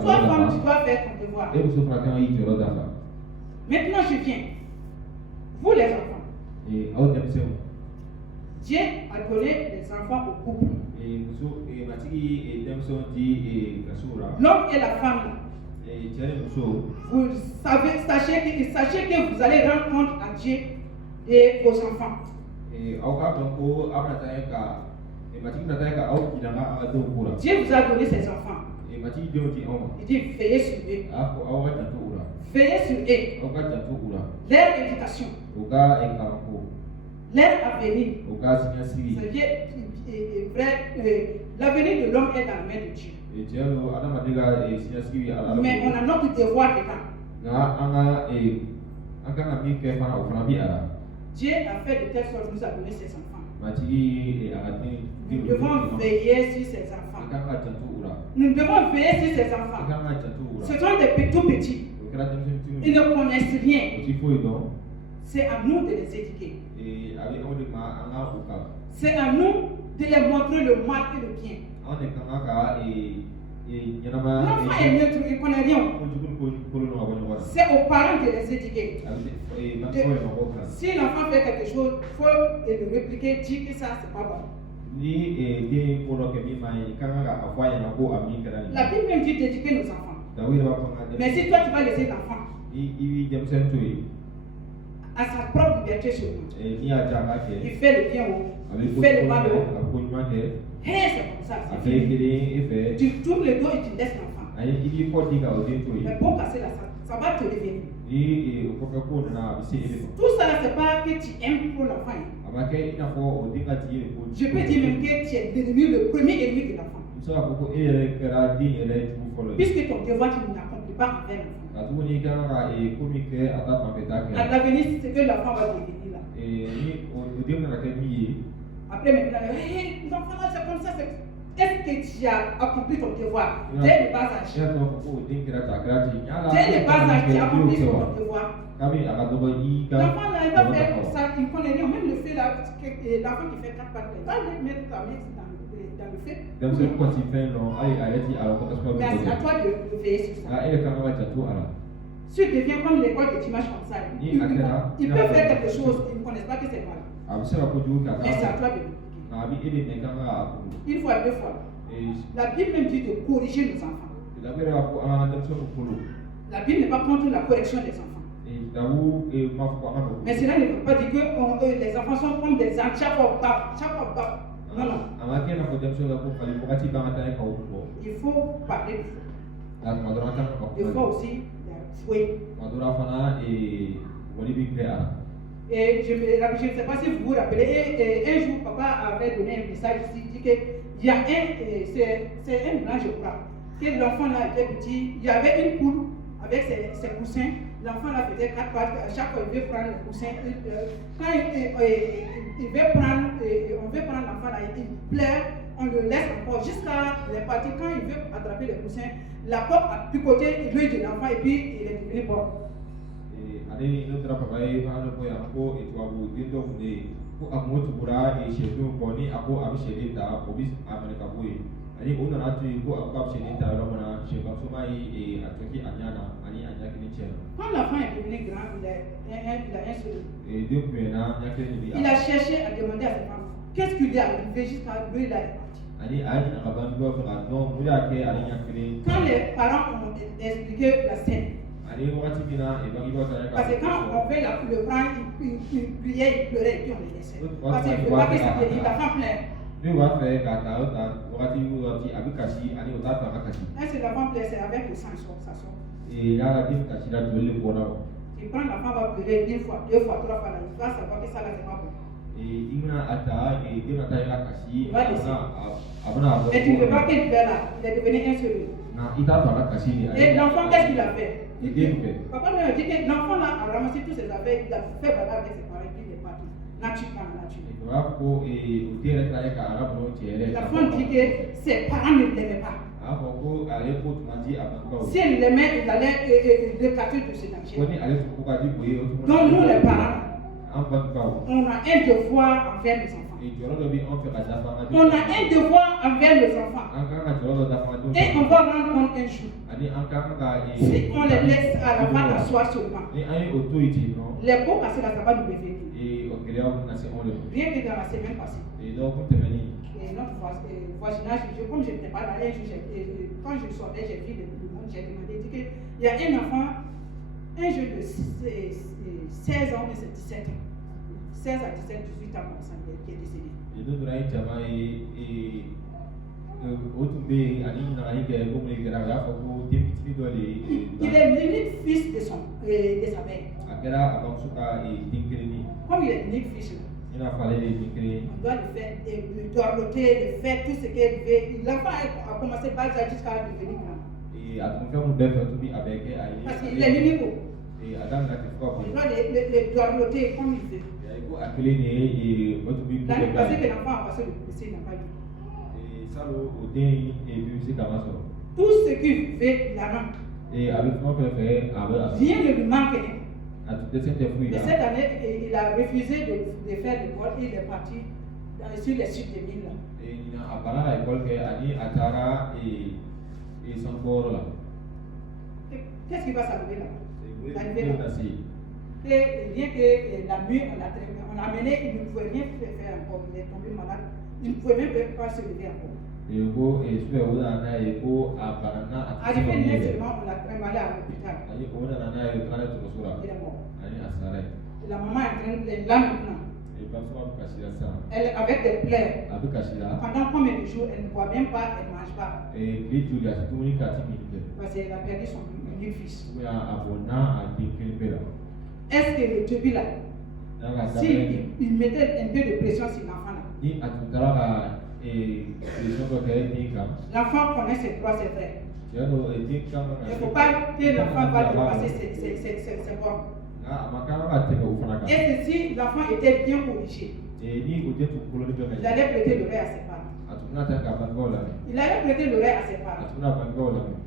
Toi, femme, tu dois faire ton devoir. Maintenant, je viens. Vous, les enfants. Dieu a donné des enfants au couple. L'homme et la femme. Vous savez, sachez que vous allez rendre compte à Dieu et vos enfants. Dieu vous a donné ses enfants. Il dit veillez sur eux. Veillez sur eux. Leur éducation. Leur avenir. C'est vrai, l'avenir de l'homme est dans la main de Dieu. Mais on a notre devoir dedans. Dieu a fait de telle sorte qu'il nous a donné ses enfants. Nous devons veiller sur ses enfants. Nous devons veiller sur ses enfants. Ce sont des tout petits. Ils ne connaissent rien. C'est à nous de les éduquer. C'est à nous de les montrer le mal et le bien. L'enfant est neutre, il ne connaît rien. C'est aux parents de les éduquer. Si l'enfant fait quelque chose, il faut le répliquer, dire que ça, c'est pas bon. La Bible même dit d'éduquer nos enfants. Mais si toi tu vas laisser l'enfant à sa propre liberté sur nous, il fait le bien haut, il fait le mal haut. C'est comme ça. Tu tournes le dos et tu laisses l'enfant. Mais pour casser là, ça va te revenir. Tout ça, c'est pas que tu aimes pour l'enfant. Je peux dire même que tu es le premier ennemi de l'enfant. Puisque ton devoir, tu n'accomplis pas envers l'enfant. À l'avenir, c'est que l'enfant va devenir là. Après maintenant, l'enfant là, c'est comme ça. Est-ce que tu as accompli ton devoir dès le bas âge? Dès le bas âge, tu as accompli ton devoir. L'enfant là, il va faire comme ça, il ne connaît rien. Même le fait là, l'enfant qui fait 4 pattes, il va mettre ta main dans le fait. Mais c'est à toi de veiller sur ça. Si tu deviens comme l'école de dimanche comme ça, il peut faire quelque chose, ils ne connaissent pas que c'est mal. Mais c'est à toi de l'appliquer. Une fois, deux fois. La Bible même dit de corriger nos enfants. La Bible n'est pas contre la correction des enfants. Mais cela ne veut pas dire que les enfants sont comme des ânes, chaque fois bas. Non, non. Il faut parler de fou. Il faut aussi fouet. Et je ne sais pas si vous vous rappelez, un jour papa avait donné un message ici, il dit qu'il y a c'est un blanc je crois, que l'enfant là était petit, il y avait une poule avec ses coussins, l'enfant là faisait 4 pattes, à chaque fois il veut prendre le coussin, quand il veut prendre, on veut prendre l'enfant là, il pleure, on le laisse encore jusqu'à les parties, quand il veut attraper le coussin, la porte a picoté l'œil de l'enfant et puis il est devenu mort. Quand l'enfant est devenu grand, il a un sourire. Il a cherché à demander à ses parents qu'est-ce qu'il y a arrivé jusqu'à lui là. Quand les parents ont expliqué la scène, parce que quand on fait le prendre, il priait, il pleurait et puis on les laissait. Parce qu'il ne faut pas que ça devienne la femme pleure. Est-ce que la femme pleure, c'est avec le sang, ça sort. Tu prends la femme va pleurer une fois, deux fois, trois fois, là, il va savoir que ça là c'est pas bon. Il va laisser. Et tu ne veux pas qu'il pleure là, il est devenu insolite. Et l'enfant, qu'est-ce qu'il a fait? Papa lui a dit que l'enfant là a ramassé toutes ses affaires, il a fait bagarre avec ses parents, puis il est parti. Nature dans la nature. L'enfant dit que ses parents ne l'aimaient pas. Si elle l'aimait, il allait l'écarter de ses dangers. Donc nous les parents, on a un devoir envers les enfants. On a un devoir envers les enfants. Et on va rendre compte un jour. Si on les laisse à la fin d'asseoir seulement, les pots cassés là, ça va nous réveiller. Rien que dans la semaine passée. Et notre voisinage, comme je n'étais pas là, quand je sortais, j'ai vu le monde, j'ai demandé, il y a un enfant, un jeune de 16 ans, mais c'est 17 ans. 16 à 17, 18 ans, qui est décédé. Il est l'unique fils de sa mère. Comme il est l'unique fils, on doit le faire, le dorloter, le faire tout ce qu'il veut. L'enfant a commencé par ça jusqu'à devenir grand. Parce qu'il est l'unique. On doit le dorloter comme il veut. L'année passée que l'enfant a passé le lycée, il n'a pas eu. Tout ce qu'il veut, il a non. Rien ne lui manque. Mais cette année, il a refusé de faire l'école et il est parti sur les sites de mines. Qu'est-ce qui va s'arriver là? Et bien que la nuit, on a amené, il ne pouvait rien faire encore, il est tombé malade, il ne pouvait même pas se lever encore. Arrivé nécessairement, on l'a trimbalé à l'hôpital. Il est mort. La maman est en train de là maintenant. Elle, avec des plaies, pendant combien de jours, elle ne boit même pas, elle ne mange pas. Parce qu'elle a perdu son unique fils. Est-ce que le début là, s'il mettait un peu de pression sur l'enfant là, l'enfant connaît ses droits, ses frères. Il ne faut pas que l'enfant va dépasser ses bornes. Et si l'enfant était bien corrigé, il allait prêter l'oreille à ses parents. Il allait prêter l'oreille à ses parents. Il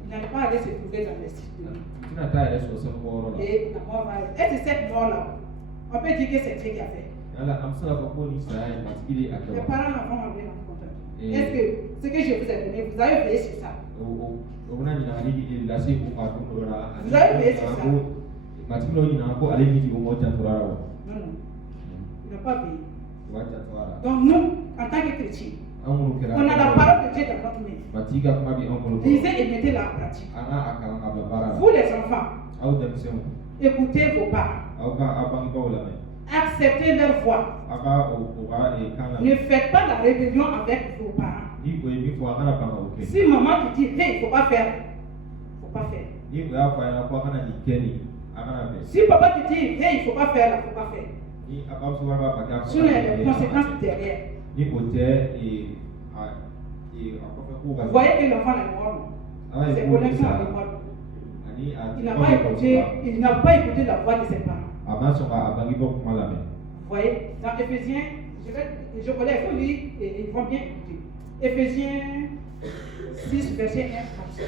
n'allait pas aller se trouver dans les sites de vie. Et la mort va être. Et c'est cette mort-là, on peut dire que c'est Dieu qui a fait. Les parents l'enfant ont bien rencontré. Est-ce que ce que je vous ai donné, vous avez veillé sur ça? Vous avez veillé sur ça? Non, il n'a pas veillé. Donc nous, en tant que chrétiens, on a la parole de Dieu dans notre main. Lisez et mettez-la en pratique. Vous les enfants, écoutez vos parents. Acceptez leur voix. Ne faites pas la rébellion avec vos parents. Si maman te dit, hey, il ne faut pas faire, il ne faut pas faire. Si papa te dit, hey, il ne faut pas faire, il ne faut pas faire. Sinon, il y a des conséquences derrière. Vous voyez que l'enfant est mort. Ses connexions avec moi. Il n'a pas écouté la voix de ses parents. Vous voyez, dans Éphésiens, je connais, il faut lire et ils vont bien écouter. Éphésiens 6, verset 1, comme ça.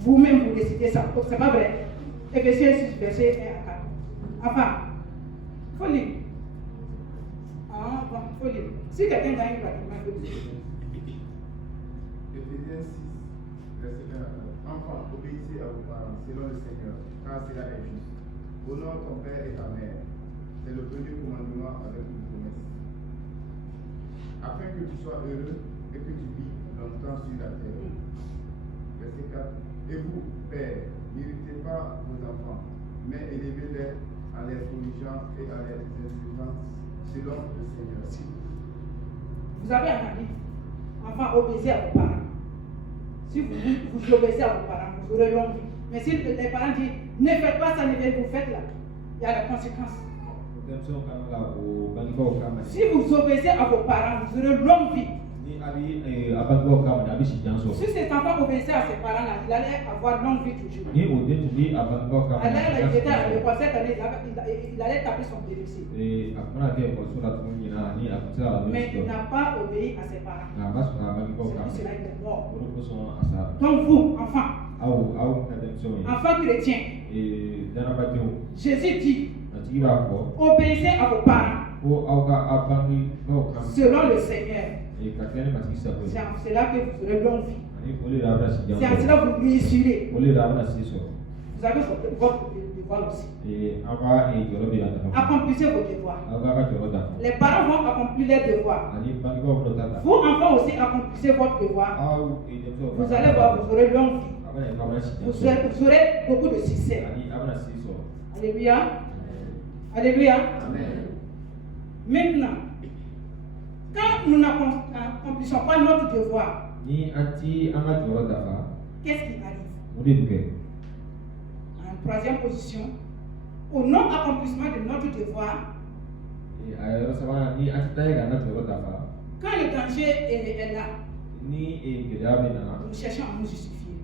Vous-même, vous décidez ça. C'est pas vrai. Éphésiens 6, verset 1 à 4. Enfin, il faut lire. Il faut lire. Si quelqu'un gagne pratiquement, il faut lire. Éphésiens 6, verset 1 à 4. Enfants, obéissez à vos parents selon le Seigneur, car cela est juste. Honore ton père et ta mère. C'est le premier commandement avec une promesse. afin que tu sois heureux et que tu vis longtemps sur la terre. Verset 4. Et vous, pères, n'irritez pas vos enfants, mais élevez-les en les corrigeant et en les instruisant selon le Seigneur. Vous avez entendu, enfants, obéissez à vos parents. Si vous obéissez à vos parents, vous aurez longue vie. Mais si les parents disent, ne faites pas ça, ne vous faites là, il y a des conséquences. Si vous obéissez à vos parents, vous aurez longue vie. Si cet enfant obéissait à ses parents là, il allait avoir longue vie toujours. Il allait taper son délaissé. Mais il n'a pas obéi à ses parents. C'est pour cela qu'il est mort. Donc vous, enfants, enfants chrétiens, Jésus dit, obéissez à vos parents selon le Seigneur. C'est en cela que vous aurez longue vie. C'est en cela que vous réussirez. Vous avez votre devoir aussi. Accomplissez vos devoirs. Les parents vont accomplir leurs devoirs. Vous, enfants aussi, accomplissez votre devoir. Vous allez voir, vous aurez longue vie. Vous aurez beaucoup de succès. Alléluia. Alléluia. Maintenant, quand nous n'accomplissons pas notre devoir, qu'est-ce qui arrive? En troisième position, au non-accomplissement de notre devoir, quand le danger est là, nous cherchons à nous justifier.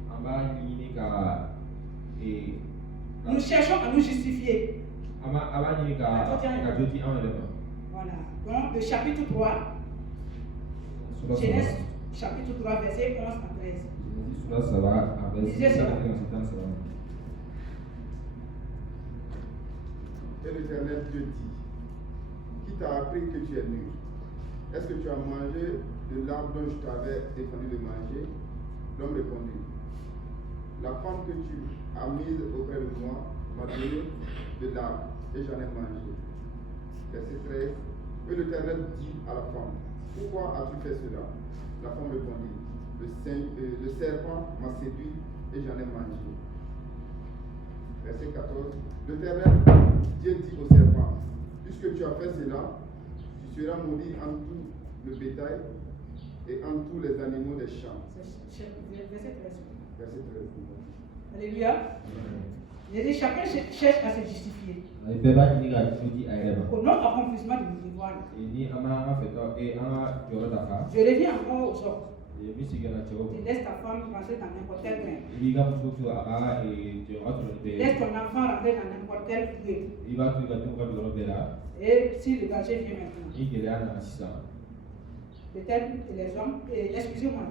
Nous cherchons à nous justifier. Voilà. Donc, le chapitre 3, Genèse, chapitre 3, verset 11 à 13. Lisez cela. Et l'Éternel Dieu dit, qui t'a appris que tu es nu? Est-ce que tu as mangé de l'arbre dont je t'avais défendu de manger? L'homme répondit, la femme que tu as mise auprès de moi m'a donné de l'arbre et j'en ai mangé. Verset 13. Et l'Éternel dit à la femme, pourquoi as-tu fait cela? La femme répondit, le serpent m'a séduit et j'en ai mangé. Verset 14. L'Éternel Dieu dit au serpent, puisque tu as fait cela, tu seras maudit en tout le bétail et en tous les animaux des champs. Verset 13. Verset 13. Alléluia. Il dit, chacun cherche à se justifier. Au non-accomplissement de nos devoirs. Je reviens encore aux hommes. Tu laisses ta femme rentrer dans n'importe quel bain. Laisse ton enfant rentrer dans n'importe quel lieu. Et si le danger vient maintenant, peut-être les hommes, excusez-moi,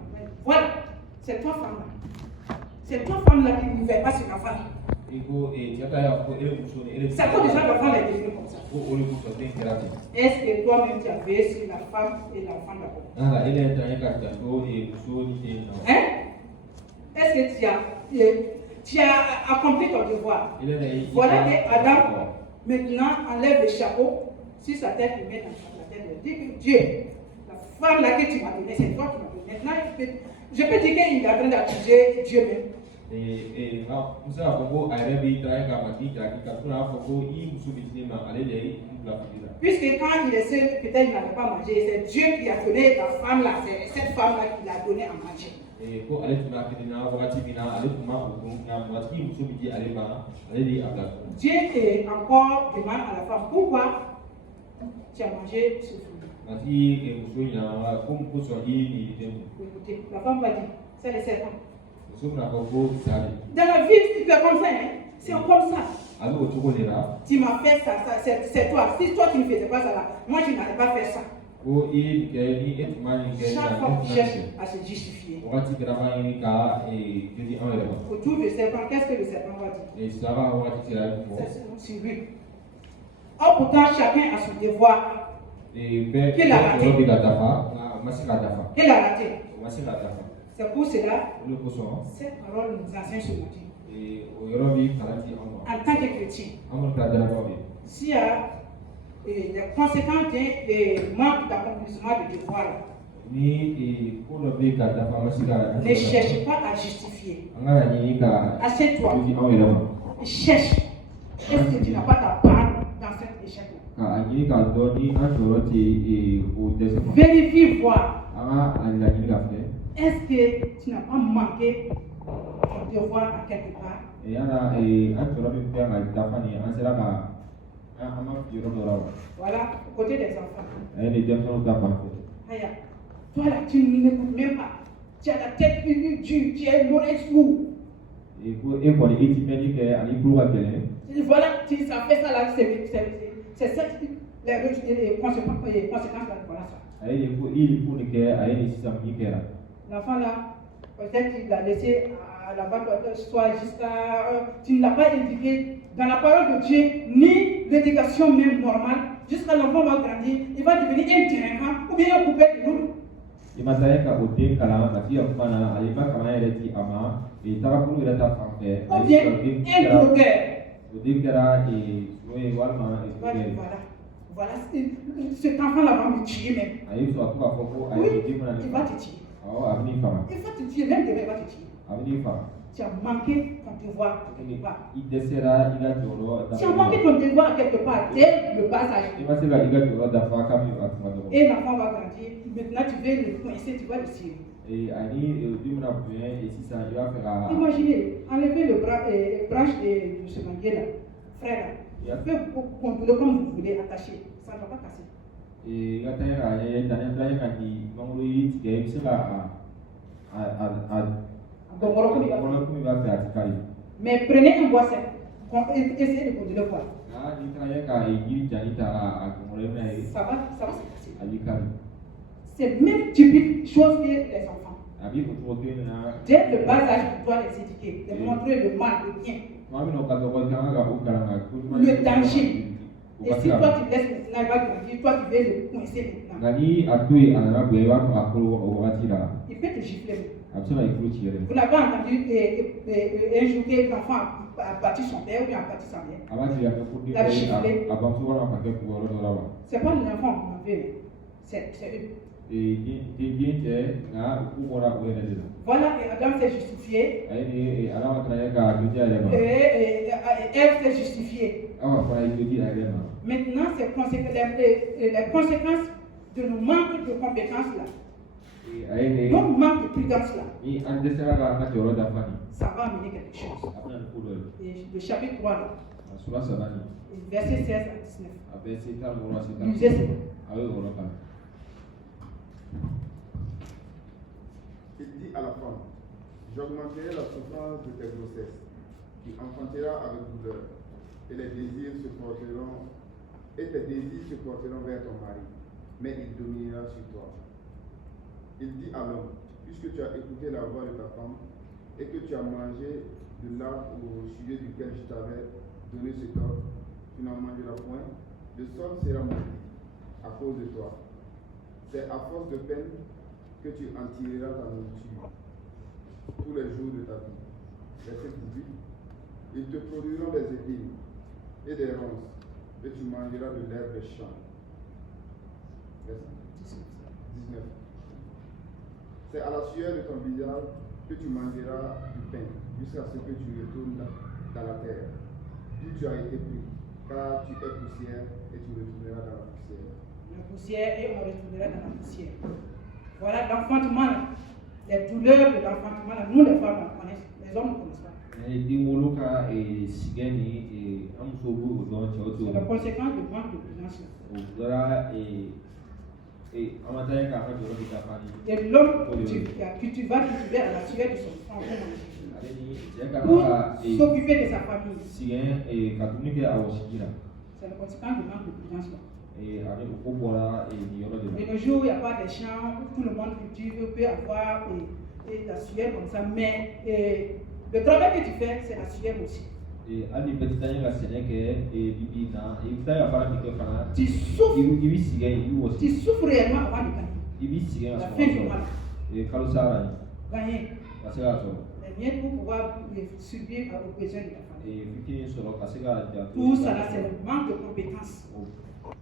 voilà, c'est toi femme-là. C'est toi femme-là qui ne fait pas sur la femme. C'est à cause de ça l'enfant est devenu comme ça. Est-ce que toi-même tu as veillé sur la femme et l'enfant d'abord? Hein? Est-ce que tu as accompli ton devoir? Voilà que Adam maintenant enlève le chapeau sur sa tête et met dans la tête. Dit que Dieu, la femme là que tu m'as donnée, c'est toi qui m'as donnée. Maintenant, je peux dire qu'il est en train d'accuser Dieu même. Puisque quand il est seul, peut-être il n'avait pas mangé, c'est Dieu qui a donné la femme là, c'est cette femme là qui l'a donné à manger. Dieu est encore demande à la femme, pourquoi tu as mangé ce fruit? Écoutez, la femme va dire, c'est le serpent. Dans la vie, c'est comme ça, hein? C'est comme ça. Tu m'as fait ça, c'est toi. Si toi tu ne faisais pas ça là, moi je n'allais pas faire ça. Chaque fois tu cherches à se justifier. Autour du serpent, qu'est-ce que le serpent va dire? C'est lui. Or pourtant chacun a son devoir. Qu'il a raté. Qu'il a raté. C'est pour cela cette parole nous enseigne ce matin. En tant que chrétien, s'il y a les conséquences du manque d'accomplissement de devoir. Ne cherche pas à justifier. Assieds-toi. Cherche. Est-ce que tu n'as pas ta part dans cet échec-là? Vérifie, voir. Est-ce que tu n'as pas manqué ton devoir à quelque part? Voilà, côté des enfants. Toi là, tu n'écoutes même pas. Tu as la tête dure, tu as l'oreille sourde. Voilà, ça fait ça là, c'est ça, les conséquences là, voilà ça. L'enfant là, peut-être il l'a laissé à la bas soit jusqu'à. Tu ne l'as pas éduqué dans la parole de Dieu, ni l'éducation même normale, jusqu'à l'enfant va grandir, il va devenir un délinquant ou bien un coupé de nous. Ou bien un drogueur. Voilà, cet enfant-là va me tuer même. Oui, il va te tuer. Il va te tuer, même demain il va te tuer. Tu as manqué ton devoir quelque part. Tu as manqué ton devoir quelque part, dès le bas âge. Et l'enfant va grandir, maintenant tu veux le coincer, tu vas le tirer. Imaginez, enlevez le branche de ce manguier là, frère là. Il peut contrôler comme vous voulez, attacher, ça ne va pas casser. Mais prenez un bois sec, essayez de conduire le bois. Ça va se casser. C'est même typique chose que les enfants. Dès le bas âge, tu dois les éduquer, les montrer le mal, le bien. Le danger. Et si toi tu laisses maintenant, il va grandir, toi tu veux le coincer maintenant. Il peut te gifler. Vous n'avez pas entendu un jour que l'enfant a battu son père ou bien a battu sa mère. Il a giflé. C'est pas l'enfant qu'on veut, c'est eux. Voilà, et Adam s'est justifié. Et Ève s'est justifiée. Maintenant, les conséquences de nos manques de compétences là, notre manque de prudence là, ça va amener quelque chose. Et le chapitre 3 là, verset 16 à 19. Lisez ça. Il dit à la femme, j'augmenterai la souffrance de tes grossesses, tu enfanteras avec douleur, et tes désirs se porteront vers ton mari, mais il dominera sur toi. Il dit à l'homme, puisque tu as écouté la voix de ta femme, et que tu as mangé de l'arbre au sujet duquel je t'avais donné cet ordre, tu n'en mangeras point, le sol sera maudit à cause de toi. C'est à force de peine que tu en tireras ta nourriture tous les jours de ta vie. Verset 18. Ils te produiront des épines et des ronces, et tu mangeras de l'herbe des champs. Verset 19. C'est à la sueur de ton visage que tu mangeras du pain, jusqu'à ce que tu retournes dans la terre, d'où tu as été pris, car tu es poussière, et tu retourneras dans la poussière. La poussière, et on retournera dans la poussière. Voilà l'enfantement, les douleurs de l'enfantement, nous les femmes on connaît, les hommes ne connaissent pas. C'est la conséquence du manque de prudence. Et l'homme que tu vas cultiver à la sueur de son front pour s'occuper de sa famille. C'est la conséquence du manque de prudence. De nos jours, il n'y a pas de champs où tout le monde cultive, peut avoir la sueur comme ça, mais le travail que tu fais, c'est la sueur aussi. Tu souffres réellement avant de gagner. La fin du mois. Gagner. miettes pour pouvoir subir aux besoins de la famille. Et Tout ça là, c'est le manque de compétences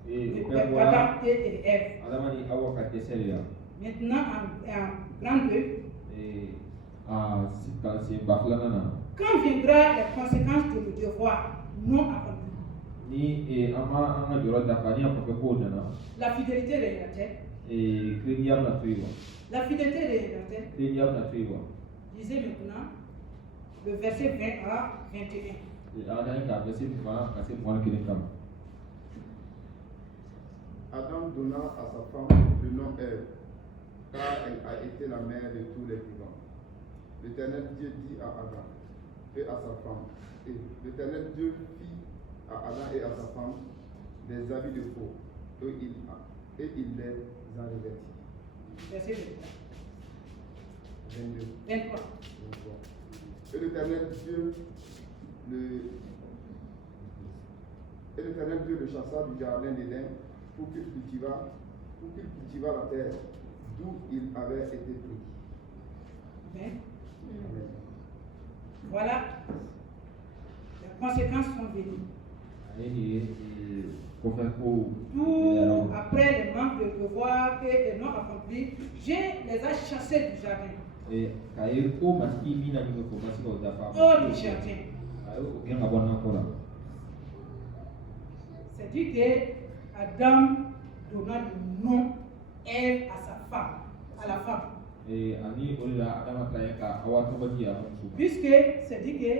de Adam et Ève. Maintenant, en grand 2, quand viendra les conséquences de le devoir non accompli, la fidélité réellement. La fidélité réellement. Lisez maintenant le verset 20 à 21. Adam donna à sa femme le nom Ève, car elle a été la mère de tous les vivants. L'Éternel Dieu dit à Adam et à sa femme, et l'Éternel Dieu fit à Adam et à sa femme des habits de peau, et il les a revêtis. Verset 22. 23. Et l'Éternel Dieu le chassa du jardin d'Éden pour qu'il cultivât la terre d'où il avait été pris. Amen. Voilà, les conséquences sont venues. Tout après le manque de devoir et non accompli, je les ai chassés du jardin. Hors du jardin. C'est dit que Adam donna le nom Ève à sa femme, à la femme. Puisque c'est dit que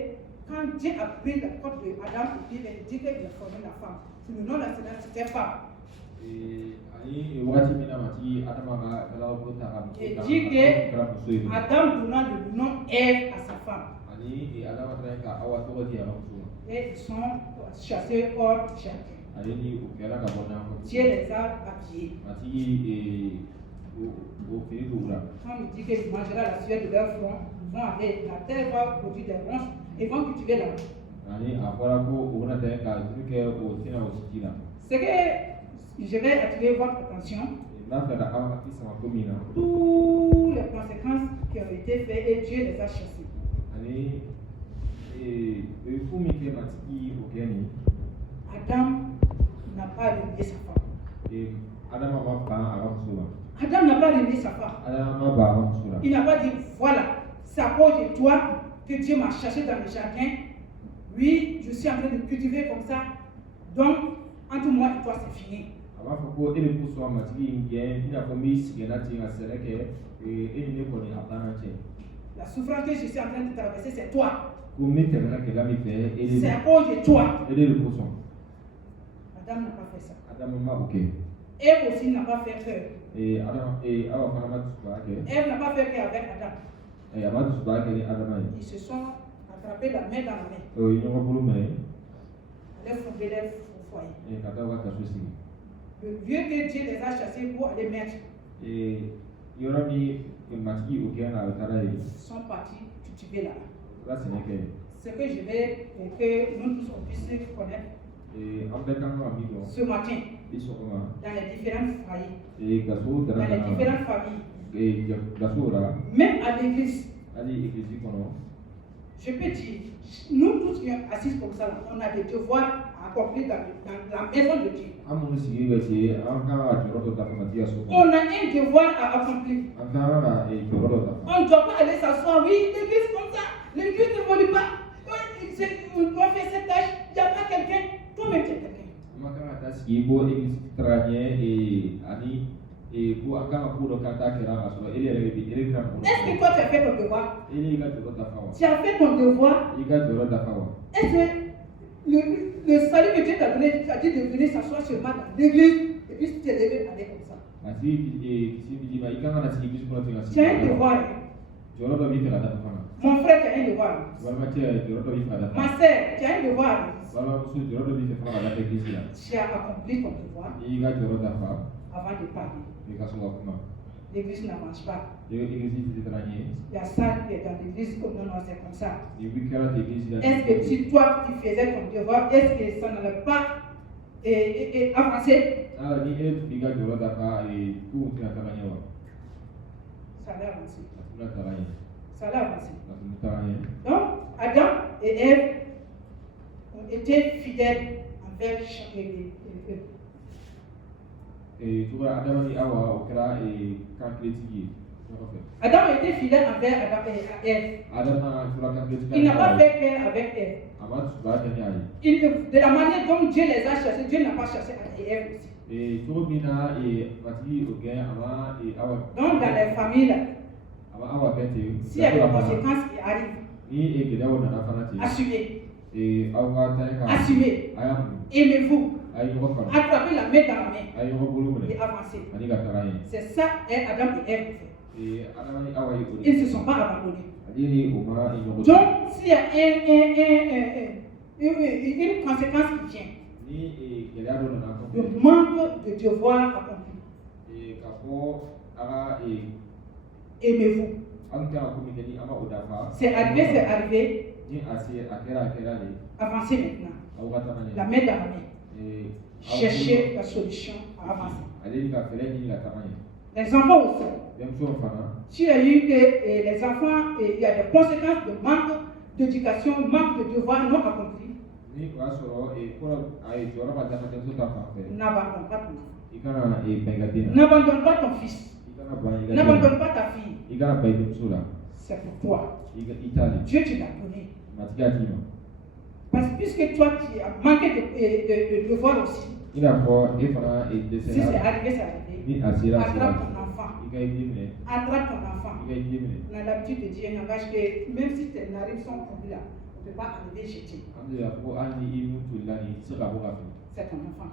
quand Dieu a pris la côte de Adam, il dit qu'il a formé la femme. C'est le nom là, c'était femme. Et dit que Adam donna le nom Ève à sa femme. Et ils sont chassés hors du jardin. Dieu les a habillés. Quand il dit qu'il mangera la sueur de leur front, ils vont aller, la terre va produire des ronces et vont cultiver la Ce que je vais attirer votre attention, toutes les conséquences qui ont été faites et Dieu les a chassées. Adam n'a pas aimé sa femme. Adam n'a pas aimé sa femme. Il n'a pas dit, voilà, c'est à cause de toi que Dieu m'a chassé dans le jardin. Oui, je suis en train de cultiver comme ça. Donc, entre moi et toi, c'est fini. La souffrance que je suis en train de traverser, c'est toi. C'est à cause de toi. Adam n'a pas fait ça. Ève aussi n'a pas fait peur. Ève n'a pas fait peur avec Adam. Ils se sont attrapés la main dans la main. Elle a fondé leur foyer. Le lieu que Dieu les a chassés pour aller mettre, sont partis cultiver là. Ce que je vais, que nous tous on puisse connaître ce matin, dans les différentes foyers, dans les différentes familles, même à l'église. Je peux dire, nous tous qui sommes assis comme ça, on a des devoirs à accomplir dans la maison de Dieu. On a un devoir à accomplir. On ne doit pas aller s'asseoir, oui, l'église comme ça, l'église ne évolue pas. On doit faire cette tâche, il n'y a pas quelqu'un, toi-même tu es quelqu'un. Est-ce que toi tu as fait ton devoir? Tu as fait ton devoir? Est-ce que le salut que Dieu t'a donné, tu as dit de venir s'asseoir seulement dans l'église et puis tu t'es levé aller comme ça? Tu as un devoir. Mon frère, tu as un devoir. Ma soeur, tu as un devoir. Tu as accompli ton devoir avant de parler. L'église n'avance pas. Il y a ça qui est dans l'église comme non, c'est comme ça. Est-ce que si toi tu faisais ton devoir, est-ce que ça n'allait pas avancer? Ça allait avancer. Ça l'a avancé. Donc, Adam et Ève ont été fidèles envers chacun d'eux. Adam a été fidèle envers Ève. Il n'a pas fait qu'un avec Ève. De la manière dont Dieu les a chassés, Dieu n'a pas chassé Ève aussi. Donc, dans les familles, là, s'il y a des conséquences qui arrivent, assumez. Assumez. Aimez-vous. Attrapez la main dans la main et avancez. C'est ça Adam et Ève ont fait. Ils ne se sont pas abandonnés. Donc, s'il y a une conséquence qui vient, le manque de devoir accompli, aimez-vous. C'est arrivé. Avancez maintenant. La main dans la main. Cherchez la solution à avancer. Les enfants aussi. S'il y a eu que les enfants, il y a des conséquences de manque d'éducation, manque de devoir non accompli, n'abandonne pas ton enfant. N'abandonne pas ton fils. N'abandonne pas ta fille. C'est pour toi. Dieu te l'a donné. Parce que puisque toi tu as manqué de devoir aussi, si c'est arrivé, c'est arrivé. Attrape ton enfant. Attrape ton enfant. On a l'habitude de dire un langage que même si tes narines sont pourries là, on ne peut pas enlever et jeter. C'est ton enfant.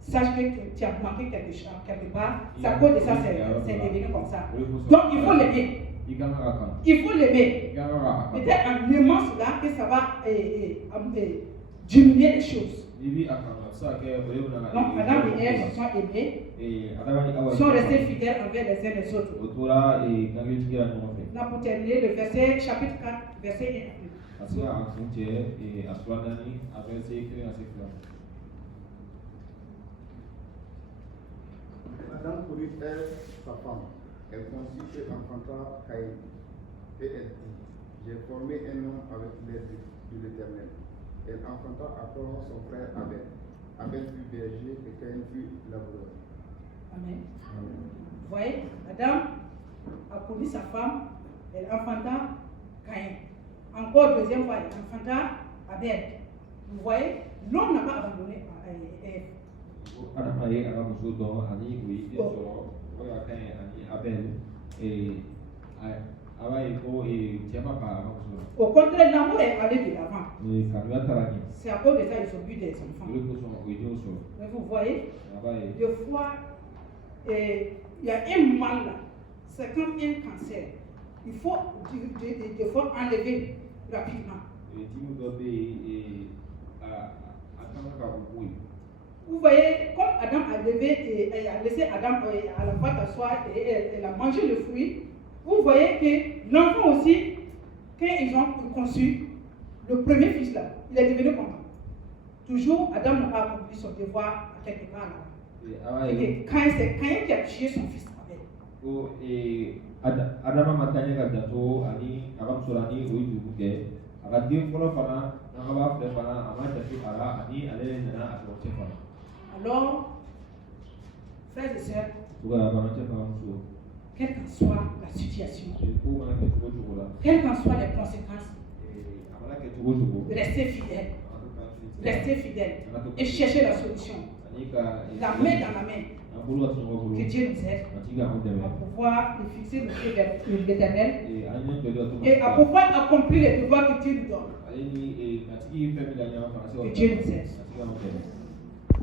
Sache que tu as manqué quelque chose, quelque part. C'est à cause de ça, c'est devenu comme ça. Donc il faut l'aimer. Il faut l'aimer. Peut-être en aimant cela que ça va diminuer les choses. Donc Adam et Ève se sont aimés, sont restés fidèles envers les uns les autres. Là pour terminer le verset, chapitre 4, verset 1 à 2. Adam connut Ève, sa femme. Elle conçut et enfanta Caïn. Et elle dit, j'ai formé un homme avec l'aide de l'Éternel. Elle enfanta encore son frère Abel. Abel fut berger et Caïn fut laboureur. Amen. Vous voyez, Adam a connu sa femme, elle enfanta Caïn. Encore deuxième fois, elle enfanta Abel. Vous voyez, l'homme n'a pas abandonné Ève. Au contraire, l'amour est allé de l'avant. C'est à cause de ça qu'ils ont eu des enfants. Mais vous voyez, des fois, il y a un mal là. C'est comme un cancer. Il faut des fois enlever rapidement. Vous voyez, comme Adam a levé et a laissé Adam à la fois s'asseoir et elle a mangé le fruit, vous voyez que l'enfant aussi, quand ils ont conçu le premier fils là, il est devenu comment? Toujours, Adam n'a pas accompli son devoir à quelque part là. Et quand c'est Caïn qui a tué son fils Abel. Alors, frères et sœurs, quelle qu'en soit la situation, quelles qu'en soient les conséquences, restez fidèles. Restez fidèles et cherchez la solution. La main dans la main. Que Dieu nous aide à pouvoir fixer le pied vers l'Éternel et à pouvoir accomplir les devoirs que Dieu nous donne. Que Dieu nous aide.